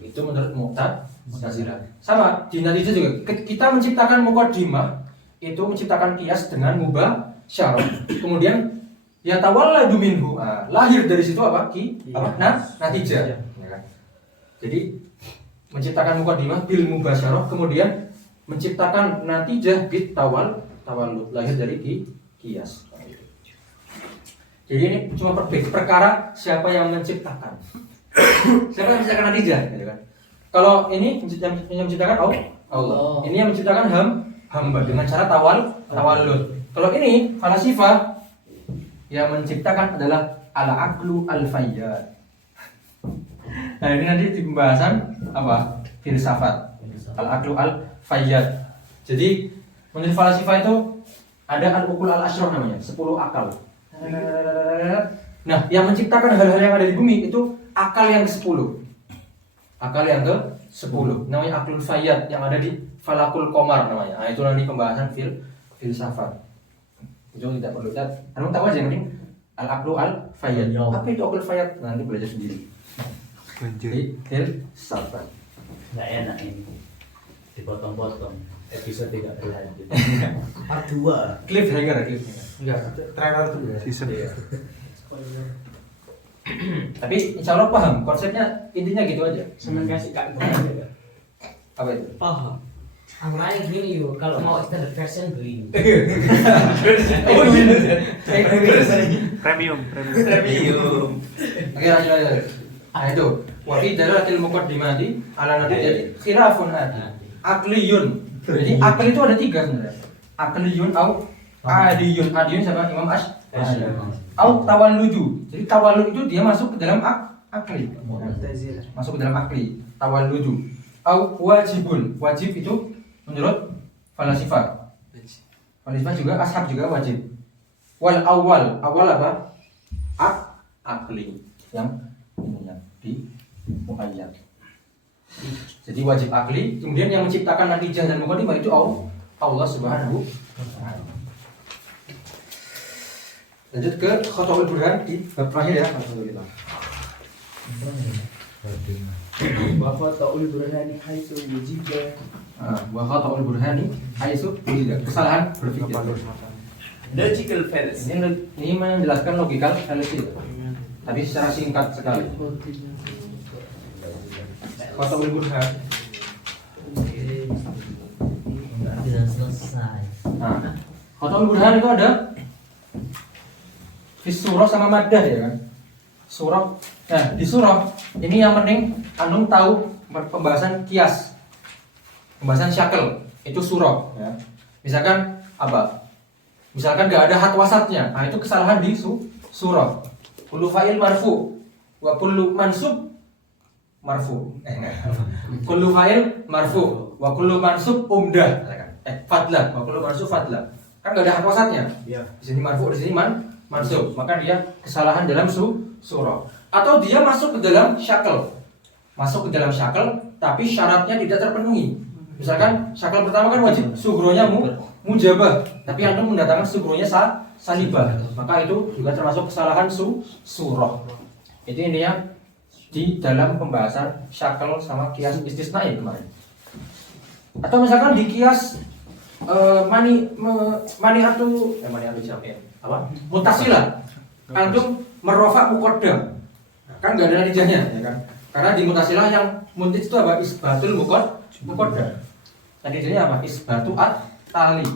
Itu menurut Mu'tazilah. Sama di natijah juga. Kita menciptakan muqaddimah, itu menciptakan kias dengan mubasyarah. Kemudian ya tawalladu minhu, lahir dari situ apa? Natijah. Ya kan? Jadi menciptakan muqaddimah bil mubasyarah, kemudian menciptakan natijah bit tawallud, lahir dari kias. Jadi ini cuma perkara siapa yang menciptakan. Siapa yang menciptakan natijah, gitu kan? Kalau ini yang menciptakan Allah. Ini yang menciptakan hamba dengan cara tawallud. Kalau ini falasifah yang menciptakan adalah al-aqlu al-fayyad. Nah, ini nanti di pembahasan apa? Filsafat. Al-aqlu al-fayyad. Jadi menurut falasifah itu ada al-uqul al-asyrah namanya, 10 akal. Nah, yang menciptakan hal-hal yang ada di bumi itu akal yang ke-10. Akal yang ke-10. Namanya aklul fayyad yang ada di Falakul Qamar namanya. Nah, itu nanti pembahasan filsafat. Itu tidak perlu kita. Anu tahu aja yang penting al-aqlu al-fayyad. Apa itu aklul fayyad? Nanti belajar sendiri. Di filsafat. Nggak enak ini. Dipotong-potong. Episode tidak berlanjut. Part 2. Cliffhanger. Enggak, trailer tuh ya. Season. Iya. Tapi insya Allah paham konsepnya, intinya gitu aja. Semen kasih kak. Apa itu? Paham. Anggarannya gini yuk, kalau mau standard version beli. Oh iya. Premium. Premium. Oke, lanjut. Nah itu, wa fi dalalatil muqaddimati ala nabi jadi khilafun hadi. Akliyun. Jadi akli itu ada 3 sebenarnya. Akliyun au adiyun. Adiyun siapa? Imam Asy'ari. Au tawalludu. Jadi tawallud itu dia masuk ke dalam akli. Masuk ke dalam akli. Tawalludu. Au wajibun. Wajib itu menurut falasifah. Falasifah juga ashab juga wajib. Wal awal apa? Akli yang ininya di muayyad. Jadi wajib akli, kemudian yang menciptakan natijah dan muqaddimah itu Allah Subhanahu wa taala. Lanjut ke Khata'ul Burhan di bab terakhir ya, alhamdulillah. Wa khata'ul burhani haitsu wujida. Wa Khata'ul Burhani haitsu wujida. Kesalahan berpikir. Logical fallacy. Ini menjelaskan logical fallacy. Tapi secara singkat sekali. Khata'ul Burhan. Tidak selesai. Nah, Khata'ul Burhan itu ada di surah sama maddah ya kan. Surah. Nah, di surah ini yang penting antum tahu pembahasan kias. Pembahasan syakel itu surah ya. Misalkan apa? Misalkan gak ada hat wasatnya. Nah, itu kesalahan di surah. Kullu fa'il marfu wa kullu mansub marfu. Kullu fa'il marfu wa kullu mansub umdah. Fadlah, wa kullu mansub fadlah. Kan gak ada hat wasatnya. Iya. Di sini marfu, di sini mansub. Maka dia kesalahan dalam surah. Atau dia masuk ke dalam syakel. Masuk ke dalam syakel tapi syaratnya tidak terpenuhi. Misalkan syakel pertama kan wajib sugronya mujabah, tapi antum mendatangkan sugronya salibah. Maka itu juga termasuk kesalahan surah. Itu intinya di dalam pembahasan syakel sama kias istisnai kemarin. Atau misalkan di kias maniatu siapa ya? Apa? Mutasilah. Antum merofa muqaddam. Kan enggak ada natijahnya ya kan? Karena di mutasilah yang muntis itu apa? Isbatul muqaddam. Natijahnya apa? Isbatu at-tali.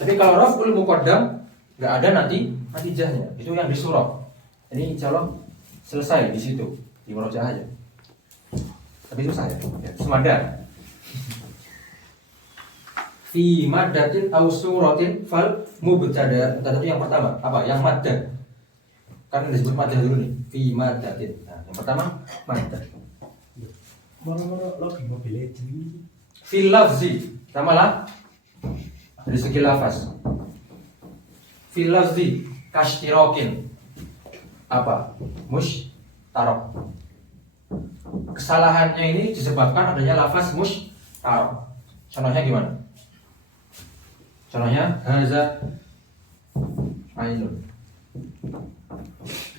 Tapi kalau raf'ul muqaddam enggak ada natijahnya. Itu yang di surah. Jadi insyaallah selesai di situ. Di murojaah aja. Tapi susah ya. Semada. Fi maddatin aw suratin fal mubtada. Itu yang pertama. Apa? Yang maddah. Kan disebut maddah dulu nih. Fi maddatin. Nah, yang pertama maddah. Moro-moro lo Mobile Legends. Fil lafzi. Tamalah dari segi lafaz. Fil lafzi kashtirakin. Apa? Mushtarak. Kesalahannya ini disebabkan adanya lafaz mushtarak. Contohnya gimana? Contohnya haza ainun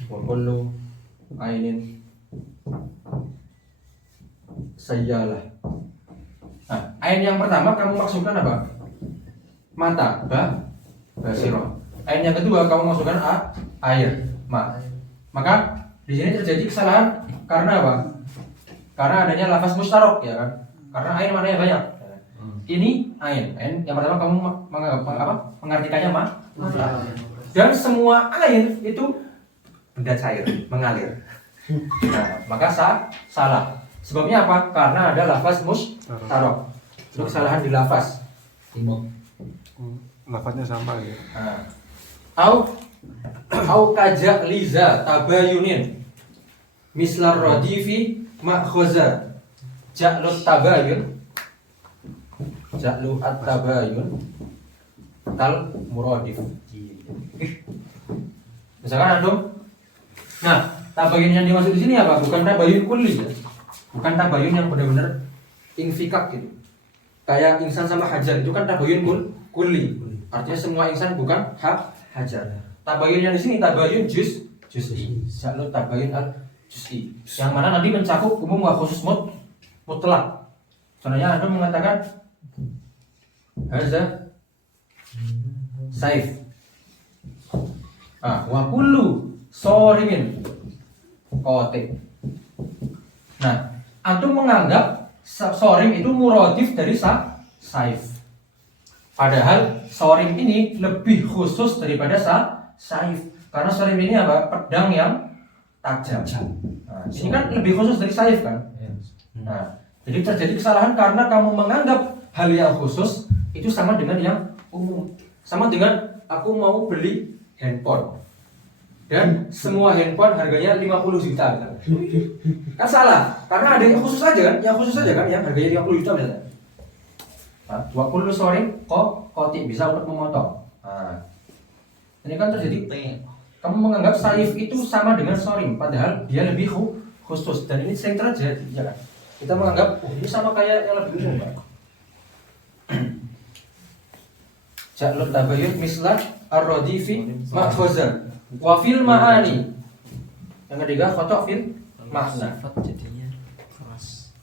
wa kullu ainin sayyalah. Nah, ain yang pertama kamu maksudkan apa? Mata, basirah. Ain yang kedua kamu maksudkan air, Maka di sini terjadi kesalahan karena apa? Karena adanya lafaz mustarak ya kan? Karena ain maknanya banyak. Ini ain yang pertama kamu mengartikannya mata. Dan semua air itu benda cair, mengalir. Nah, maka salah. Sebabnya apa? Karena ada lafaz mustarak. Itu kesalahan di lafaz. Lafaznya sama ya. Nah. Au kajak liza tabayunin mislar radifi ma'khoza ja'lut tabayun ja'lu at tabayun tal muradif. Misalkan antum, nah tabayun yang dimaksud di sini apa? Bukan tabayun kulli ya, bukan tabayun yang benar-benar infikak gitu. Kayak insan sama hajar itu kan tabayun kulli. Artinya semua insan bukan hajar. Tabayun yang di sini tabayun juz'i. Jalur tabayun al juz'i. Yang mana nanti mencakup umum wa khusus mutlak. Contohnya Anda mengatakan hadza saif. Wa kullu sorimin qatik. Nah, antum menganggap sorim itu muradif dari saif. Padahal sorim ini lebih khusus daripada saif. Karena sorim ini apa? Pedang yang tajam. Nah, ini kan lebih khusus dari saif kan? Nah, jadi terjadi kesalahan karena kamu menganggap hal yang khusus itu sama dengan yang umum. Sama dengan aku mau beli handphone dan semua handphone harganya 50 juta misalnya. Kan salah, karena ada yang khusus aja kan, yang harganya 50 juta misalnya. Nah, 20 soring kotik bisa untuk memotong. Nah, ini kan terjadi kamu menganggap saif itu sama dengan sorim, padahal dia lebih khusus dan ini sering terjadi ya kan? Kita menganggap ini sama kayak yang lebih umum kan? Jalur tabayun mislah ar-radifi ma'khuzan wa fil ma'ani. Yang ketiga khotok fil makna. Jadinya keras.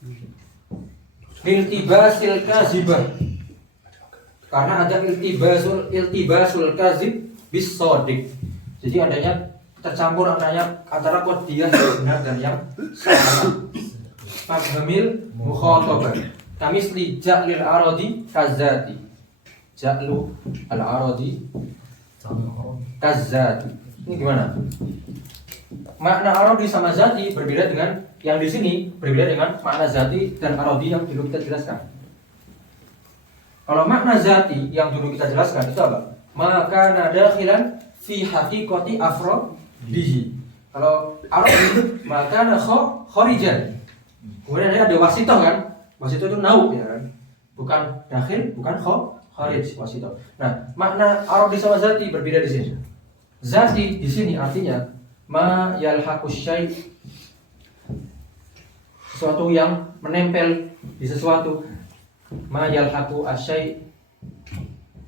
Iltibasil kazibah. Karena ada iltibasul kazib bis shadiq. Jadi adanya tercampur antara qadiyah yang benar dan yang salah. Fahmil mukhatabah. Kamisli ja'lil aradi kazati. Ja'lu al-aradi kazati. Ini gimana? Makna aradi sama zati berbeda dengan yang di sini, berbeda dengan makna zati dan aradi yang dulu kita jelaskan. Kalau makna zati yang dulu kita jelaskan itu apa? Maka nadakhilan fi haqiqati afrodihi. Kalau aradi maka kharijan. Kemudian ada wasitoh kan? Wasitoh itu nau ya kan? Bukan dakhil, bukan kharij wasitoh. Nah, makna aradi sama zati berbeda di sini. Zati di sini artinya ma yalhaqus syai', sesuatu yang menempel di sesuatu. Ma yalhaqu asyai'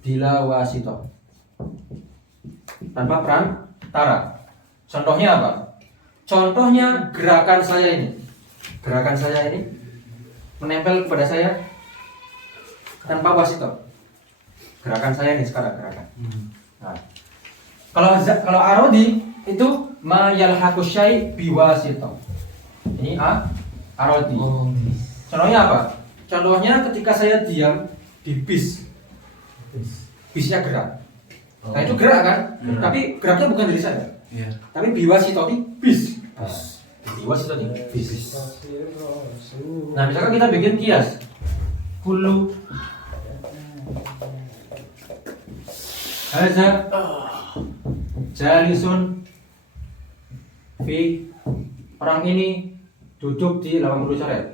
bila wasitoh, tanpa perantara. Contohnya apa? Contohnya gerakan saya ini. Gerakan saya ini menempel kepada saya tanpa wasitoh. Gerakan saya ini sekarang gerakan. Nah, kalau arodi itu ma yalhaqu syai' biwasitoh. Ini arodi. Contohnya apa? Contohnya ketika saya diam di bis. Bisnya gerak. Nah, itu gerak kan? Tapi geraknya bukan dari saya. Tapi biwasitoh bis. Biwasitoh bis. Nah, misalkan kita bikin kias. Kullu hadza jalisun fi, orang ini duduk di 80 coret.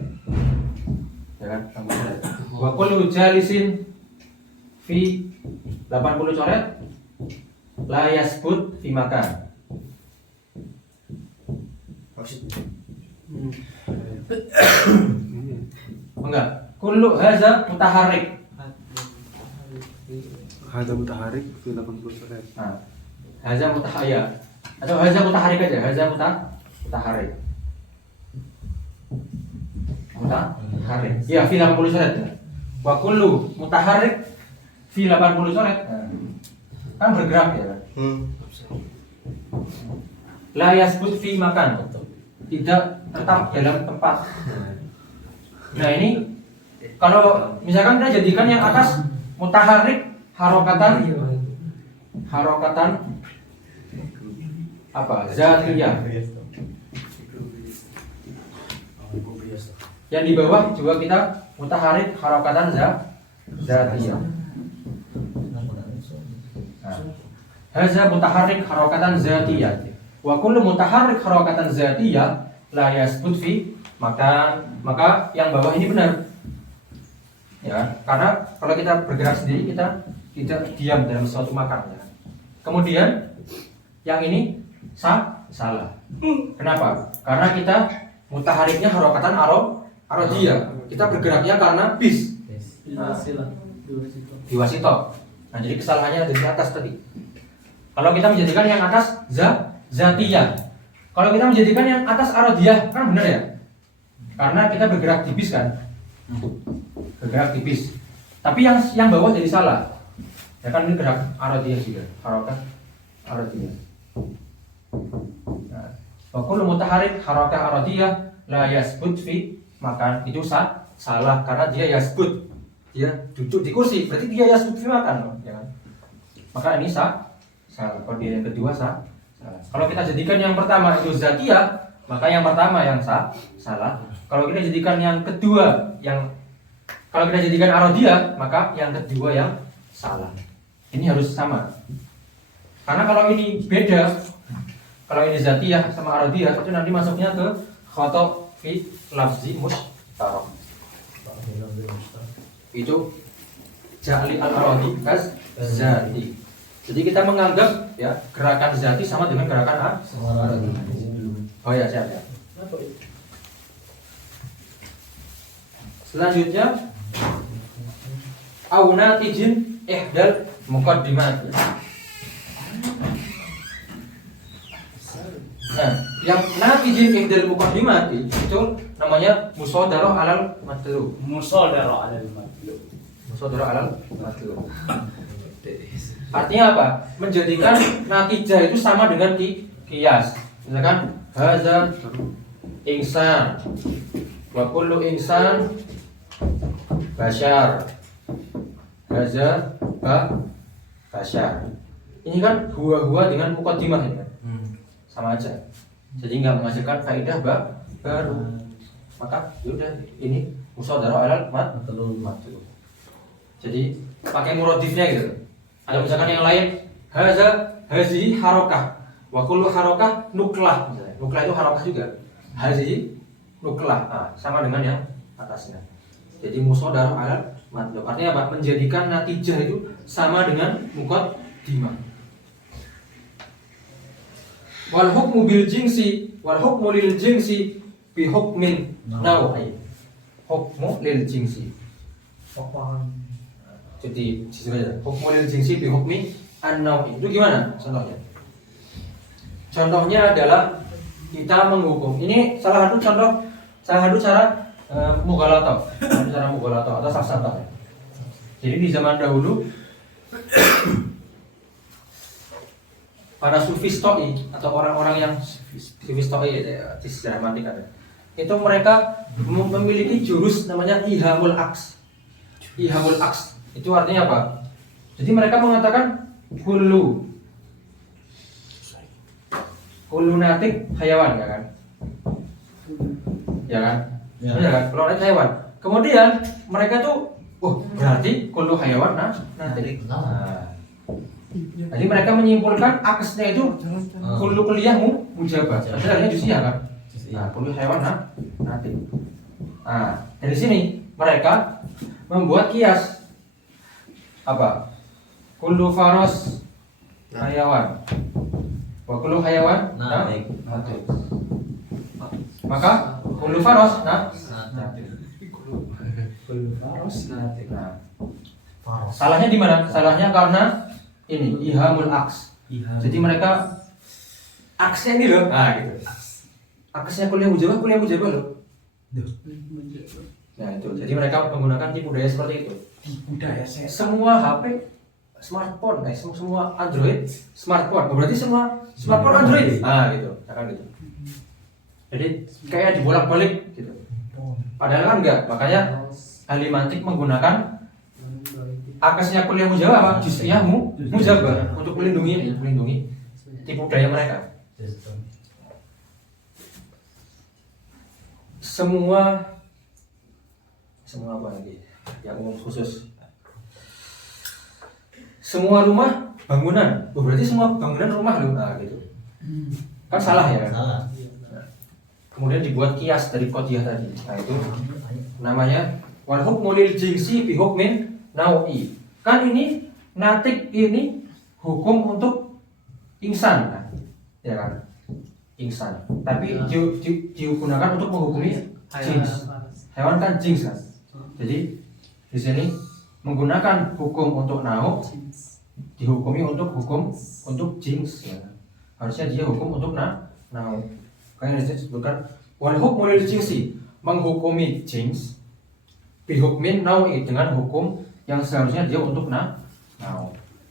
Ya kan? 80 coret. Wa kullu jalisin fi 80 coret la yasbut fi makan. Enggak. Kullu hadza mutaharrik. Hadza mutaharrik fi 80 coret. Nah, hadza mutahayya. Atau hadza mutaharrik aja, hadza mutaharrik. Mutaharrik. Ya, fi 80 coret. Wa kullu mutaharrik fi 80 coret. Kan bergerak ya kan? La yasbut fi makan. Tidak tetap dalam tempat. Nah, ini kalau misalkan kita jadikan yang atas mutaharrik harokatan apa? Zatiyah. Yang di bawah juga kita mutaharrik harokatan zatiyah. Hadza mutaharrik harokatan zatiyah. Wa kullu mutaharrik harokatan zatiyah la yasbut fi makan. Maka yang bawah ini benar. Ya, karena kalau kita bergerak sendiri kita tidak diam dalam suatu makan ya. Kemudian yang ini salah. Kenapa? Karena kita mutahariknya harokatan arodiyah. Kita bergeraknya karena bis. Diwasito. Nah, jadi kesalahannya ada di atas tadi. Kalau kita menjadikan yang atas zatiyah. Kalau kita menjadikan yang atas arodiyah, kan benar ya? Karena kita bergerak di bis kan? Bergerak di bis. Tapi yang bawah jadi salah. Ya kan ini gerak arodiyah juga, harokat arodiyah. Nah, wa kullu mutaharik harokat arodiyah la yasbut fi makan. Itu salah karena dia yasbut. Dia duduk di kursi, berarti dia yasbut fi makan, ya kan? Maka ini salah. Kalau dia yang kedua salah. Kalau kita jadikan yang pertama itu zatiyah, maka yang pertama yang salah. Kalau kita jadikan yang kedua kalau kita jadikan arodiyah, maka yang kedua yang salah. Ini harus sama. Karena kalau ini beda, kalau ini zatiyah sama arodiyah, itu nanti masuknya ke khoto fi lafzi mushtarak. Itu ja'li al-arodi as zati. Jadi kita menganggap ya gerakan zati sama dengan gerakan arodi. Oh ya, siap ya. Selanjutnya auna tijin ihdal muqaddimat. Nah, yang natijin ihdal muqaddimat itu namanya musadarah alal matlub. Musadarah alal matlub. Musadarah alal matlub. Artinya apa? Menjadikan natijah itu sama dengan qiyas. Misalkan haza insan wa kullu insan bashar. Haza bashar. Ini kan huwa dengan muqaddimah ini kan? Sama aja. Jadi nggak menghasilkan faedah baru. Maka yaudah ini musadarah alal matlub. Jadi pakai muradifnya gitu. Ada misalkan yang lain hazi harokah wa kullu harokah nuklah misalnya. Nuklah itu harokah juga. Hazi nuklah. Nah, sama dengan yang atasnya. Jadi musadarah alal matlub. Artinya apa? Menjadikan natijah itu sama dengan muqaddimah. Wal hukmu bil jinsi wal hukmu lil jinsi bi hukmin nau'i. Hukmu lil jinsi. Jadi sebenarnya hukmu lil jinsi bi hukmi an-nau'i. Itu gimana contohnya? Contohnya adalah kita menghukum. Ini salah satu cara mughalathah. Cara mughalathah atau safsatah. Jadi di zaman dahulu para sufistoi atau orang-orang yang sufistoi di sejarah antik ada. Itu mereka memiliki jurus namanya ihamul aks. Ihamul aks itu artinya apa? Jadi mereka mengatakan kullu natik hayawan, ya kan? Ya kan? Ya kan? Kullu natik hayawan. Kemudian mereka tuh, berarti kullu hayawan natik. Jadi mereka menyimpulkan aksnya itu kullu kuliah mujabah. Sebenarnya jusiah kan? Nah, kullu hayawan natik. Nah, dari sini mereka membuat kias apa? Kullu faros hayawan wa kullu hayawan natik. Maka kullu faros natik. Kullu faros natik. Salahnya di mana? Salahnya karena ini ihamul aks. Jadi mereka aksnya ini loh. Nah, gitu. Aksnya kuliah mujabah loh. Nah, itu. Jadi mereka menggunakan tipu daya seperti itu. Tipu daya saya. Semua HP smartphone, semua Android smartphone. Berarti semua smartphone Android. Nah, gitu. Kan gitu. Jadi kayak dibolak-balik gitu. Padahal kan enggak. Makanya ahli mantik menggunakan akasnya kuliah mujabah apa? Jusiah mujabah untuk melindungi tipu daya mereka. Semua apa lagi? Yang umum khusus. Semua rumah bangunan. Berarti semua bangunan rumah loh. Nah, gitu. Kan salah ya? Salah. Nah, kemudian dibuat kias dari qadiyah tadi. Nah, itu namanya wal hukmu lil jinsi bi hukmin nau'i. Kan ini natik ini hukum untuk insan. Nah, ya kan, insan. Tapi digunakan untuk menghukumi jins. Hewan kan jins kan. Jadi di sini menggunakan hukum untuk nauk dihukumi untuk jins ya. Harusnya dia hukum untuk nauk. Kayak disebutkan wal hukmu lil jinsi, menghukumi jins bi hukmin nau'i, dengan hukum yang seharusnya dia untuk nauk.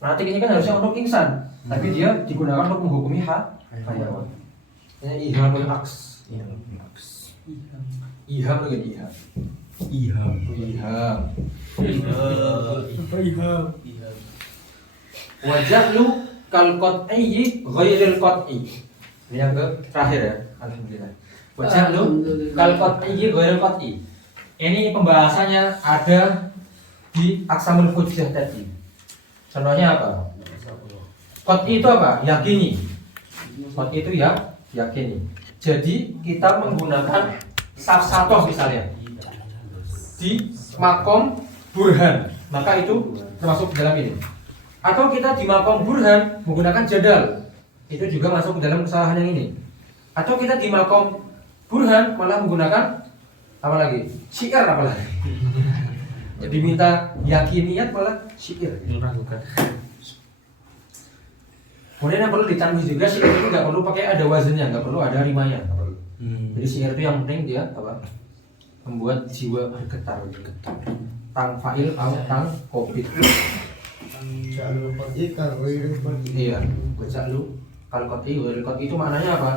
Natik ini kan harusnya untuk insan, tapi dia digunakan untuk menghukumi hayawan. Ini ihamul aks. Iham lagi iham. Wajahlu kal qat'i ghairil qat'i. Ini yang terakhir ya, alhamdulillah. Wajahlu kal qat'i ghairil qat'i. Ini pembahasannya ada di Aqsamul Hujjah tadi. Contohnya apa? Qat'i itu apa? Yakini. Qat'i itu ya yakini. Jadi kita menggunakan safsatoh misalnya di makom burhan, maka itu termasuk dalam ini. Atau kita di makom burhan menggunakan jadal, itu juga masuk dalam kesalahan yang ini. Atau kita di makom burhan malah menggunakan apa lagi? Syair apa lagi? Jadi minta yakiniyat malah syair. Kemudian yang perlu ditanbih juga, syair itu nggak perlu pakai ada wazannya, nggak perlu ada rimanya. Jadi syair itu yang penting dia apa? Membuat jiwa bergetar. Tang fa'il atau tang kopit. Iya, baca lu. Kalau qat'i itu maknanya apa?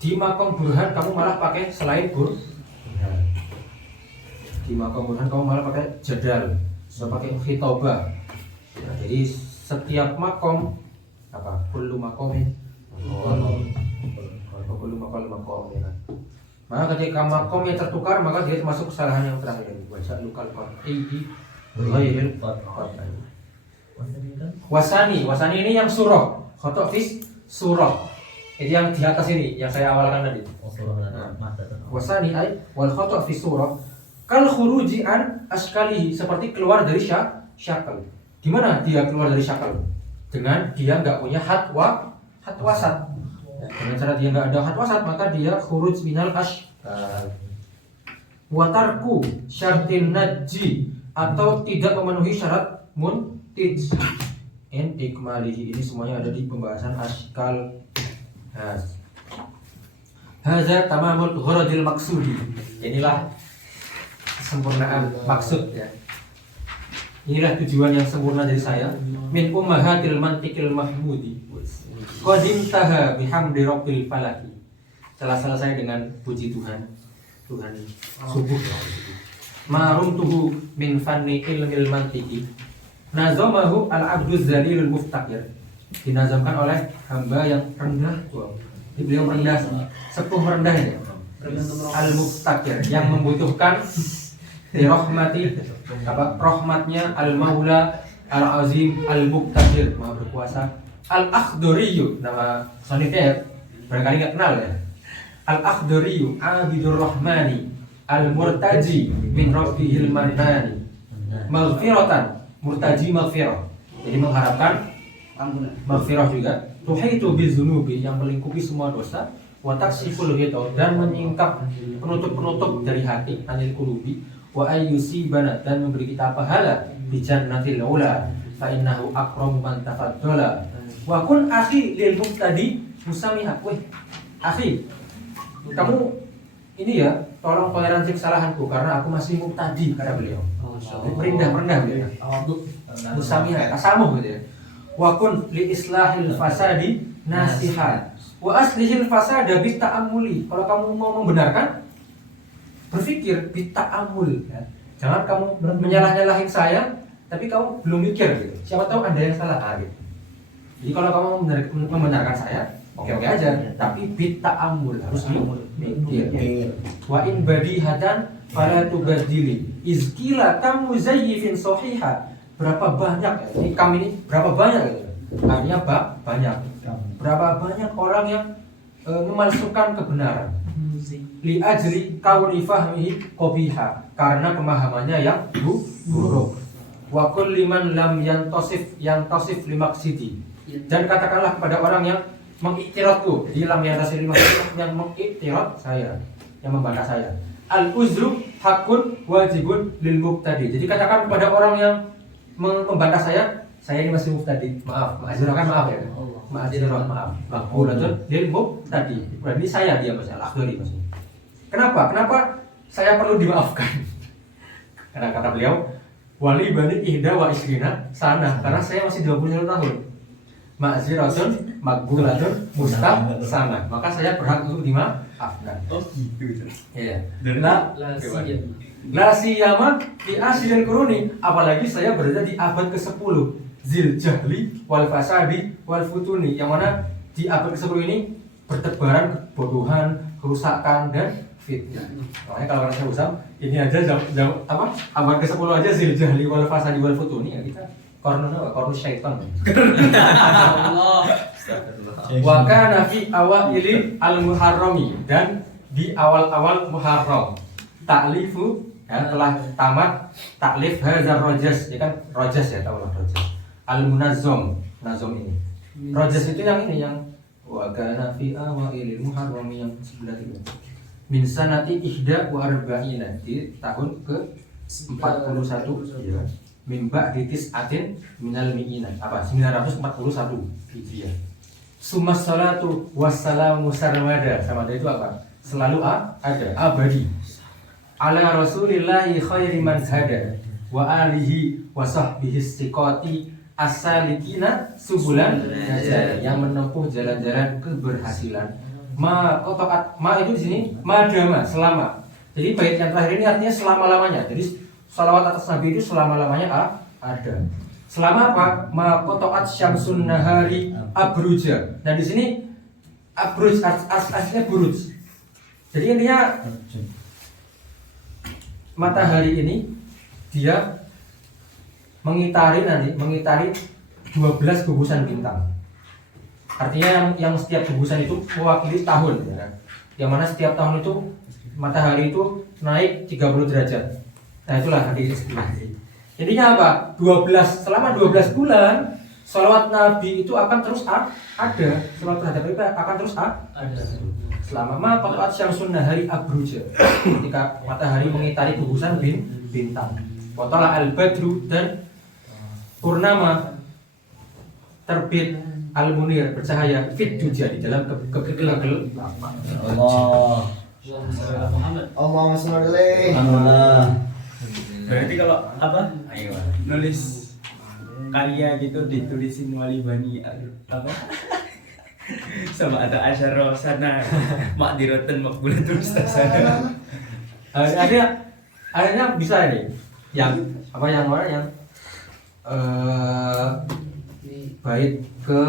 Di makom burhan kamu malah pakai selain burhan. Di makom burhan kamu malah pakai jadal, so pakai khitobah. Ya, jadi setiap makom apa? Kullu makomin. Kullu makom ya kan. Maka ketika makomnya tertukar maka dia termasuk kesalahan yang terakhir. Baca lu kal qat'i ghairil qat'i. Wasani ini yang surah, khotok fis surah. Itu yang di atas ini, yang saya awalkan tadi. Wasani ay wal khotok fis surah kal khuruji an askalihi, seperti keluar dari syakal. Gimana dia keluar dari syakal? Dengan dia nggak punya hat wasat. Ya, dengan cara dia nggak ada hat wasat maka dia khuruj minal askal. Watarku syartin najji, atau tidak memenuhi syarat muntij. Ikmalihi, ini semuanya ada di pembahasan askal. Hadza tamamul gharadil maksudi. Inilah kesempurnaan maksud ya. Inilah tujuan yang sempurna dari saya. Min ummahatil mantiqil mahmudi. Qadimtaha bihamdi rabbil falaki. Telah selesai dengan puji Tuhan subuh. Marumtuhu min fanni ilmil mantiqi. Nazamahu al-abdu zalilul muftaqir. Dinazamkan oleh hamba yang rendah. Jadi beliau rendah, sepuh rendah ya. Al-muftaqir, yang membutuhkan dirahmati apa? Rahmatnya al-maula al-azim al-muqtadir, maha berkuasa. Al-Akhdariyu, nama sonifnya barangkali nggak kenal ya. Al-Akhdariyu abidur rahmani al-murtaji min rabbihil mannani. Maghfiratan, murtaji maghfirah, jadi mengharapkan maghfirah juga. Tuhitu bizunubi, yang melingkupi semua dosa. Wa taksiful ghita, dan menyingkap penutup-penutup dari hati, anil qulubi. Wa ayyusibana, dan memberi kita pahala bi jannatil ula fa innahu akramu man tafaddala. Wa kun akhi lil muqtadi musamiha. Wih, akhi, kamu ini ya, tolong toleransi kesalahanku karena aku masih muqtadi, kata beliau. Merendah beliau. Musamiha, tasamuh gitu ya. Wa kun li islahil fasadi nasihat. Wa aslihil fasada bi ta'ammuli. Kalau kamu mau membenarkan, berpikir bi ta'ammul ya. Jangan kamu menyalah-nyalahin saya tapi kamu belum mikir gitu. Siapa tahu Anda yang salah gitu. Jadi kalau kamu membenarkan saya, oke-oke aja, tapi bi ta'ammul, harus mikir. Wa in badihatan fala tubaddili. Izkila kamu zayyifin sahiha. Berapa banyak, ini kami ini berapa banyak gitu. Artinya banyak. Berapa banyak orang yang memalsukan kebenaran. Li ajli kauni fahmihi qabiha, karena pemahamannya yang buruk. Wa kulli man lam yantasif limaksidi, dan katakanlah kepada orang yang mengiktirotku. Jadi lam yang tasir lima yang mengiktirot saya, yang membantah saya. Al uzru hakun wajibun lil muqtadi. Jadi katakan kepada orang yang membantah saya ini masih muqtadi. Maaf, ma'azirah kan maaf ya. Ma'azirah maaf. Maqbulatun lil muqtadi. Berarti saya dia Mas Al-Akhdari Mas. Kenapa? Kenapa saya perlu dimaafkan? Karena kata beliau, wali bani ihda wa isrina sana, karena saya masih 21 tahun. Ma'ziratun maqbulatun sana, maka saya berhak untuk dimaafkan. Oh gitu. Iya. La La siyama di asyil quruni, apalagi saya berada di abad ke-10. Zil jahli wal fasadi wal futuni, yang mana di abad ke-10 ini bertebaran kebodohan, kerusakan dan fitnah. Makanya kalau saya usam, ini aja abad ke-10 aja zil jahli wal fasadi wal futuni, ya kita kornu syaitan. Allah. Wa kana fi awaili al-muharrami, dan di awal-awal Muharram ta'lifu, ya, telah tamat taklif hadzal rojas, ya kan rojas ya, tahu lah rojas. Al-munazzam, nazam ini. Rojas itu yang ini, yang wa kana fi awaili al-muharrami yang sebelah itu. Min sanati ihda wa arba'ina, di tahun ke-41 ya. Min ba'di tis'atin minal mi'ina, 941 Hijriah. Sumas salatu wassalamu sarmada, sarmada itu apa? Selalu ada, abadi. Ala rasulillahi khairi man hada wa alihi wa sahbihi istiqati as-salikina subulan najat, yang menempuh jalan-jalan keberhasilan. Ma itu di sini madama, selama. Jadi bait yang terakhir ini artinya selama-lamanya. Jadi salawat atas Nabi itu selama-lamanya ada. Selama apa? Ma qata'at syamsun nahari abruja. Nah di sini abruj aslinya buruj. Jadi intinya matahari ini dia mengitari 12 gugusan bintang. Artinya yang setiap gugusan itu mewakili tahun, ya. Yang mana setiap tahun itu matahari itu naik 30 derajat. Nah itulah hadis sebelah. Intinya apa? Selama 12 bulan salawat Nabi itu akan terus ada. Salawat terhadap Nabi akan terus ada. Selama qata'at syamsun nahari abruja, ketika matahari mengitari gugusan bintang. Wa tala al-badru, dan purnama terbit al-munir, bercahaya fit duja, di dalam kegelapan. Allah. Muhammad. Allahumma sholli alaihi. Berarti kalau apa? Ayo. Nulis karya gitu ditulisin wali bani apa? Sama ada asyara sana makdiroten makbulatun sana. Akhirnya bisa ini. Yang orang yang bait ke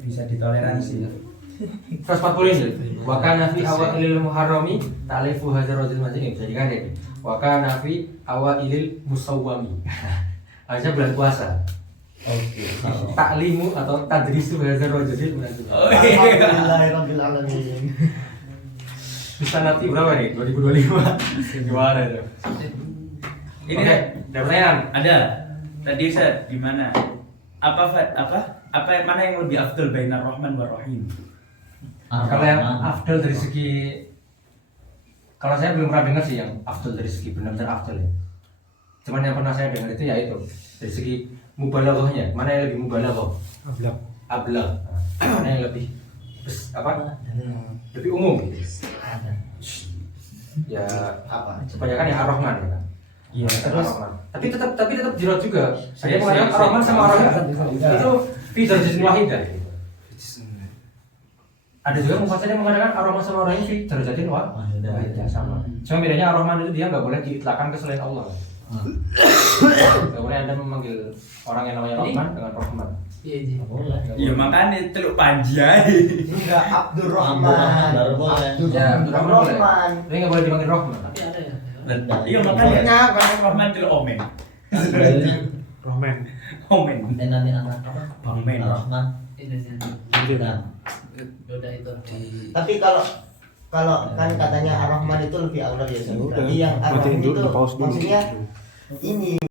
bisa ditoleransi. 140 ini. Wa kana fi awailil muharrami ta'lifu hadzal rajul majni, bisa dikandeng. Wa kana fi awailil musawwami. Harusnya bulan puasa. Oke. Taklimu atau tadrisu hadzal rajul majni. Alhamdulillahirabbil alamin. Bisa nanti berapa nih? 2025. Gimana itu? Ini oke, ada pertanyaan? Ada. Tadi Ustaz di mana? Apa mana yang lebih afdal bainar rahman wa rahim? Kalau yang afdal dari segi, kalau saya belum pernah dengar sih yang afdal dari segi benar-benar afdal ya. Cuman yang pernah saya dengar itu ya itu dari segi mubalaghahnya, mana yang lebih mubalaghah? Ablag. Mana yang lebih lebih umum gitu. Ya kebanyakan ya Ar-Rahman ya kan. Iya, terus tapi tetap jirat juga. Saya mengatakan Ar-Rahman sama Ar-Rahim itu fi darajatin wahidah. Ada juga mufassir yang mengatakan Ar-Rahman sama Ar-Rahim fi darajatin wahidah, sama. Cuma bedanya Ar-Rahman itu dia nggak boleh diitlakan ke selain Allah. Nggak boleh Anda memanggil orang yang namanya Rahman dengan Rahman. Iya, Boleh. Iya makanya teluk panjai. Enggak Abdurrahman. Baru boleh. Ya, Rahman boleh. Rahman. Tapi nggak boleh dipanggil Rahman. Tapi ada ya. Iya makanya Rahman teluk omen. Sebenarnya Romen. Omen. enaknya anak apa? Bang Men. Rahman. Ini Nah, udah itu di Tapi kalau kan katanya Ar-Rahman itu lebih aula ya. Ya udah, Berarti yang matiin Ar-Rahim dulu, itu pause dulu. maksudnya ini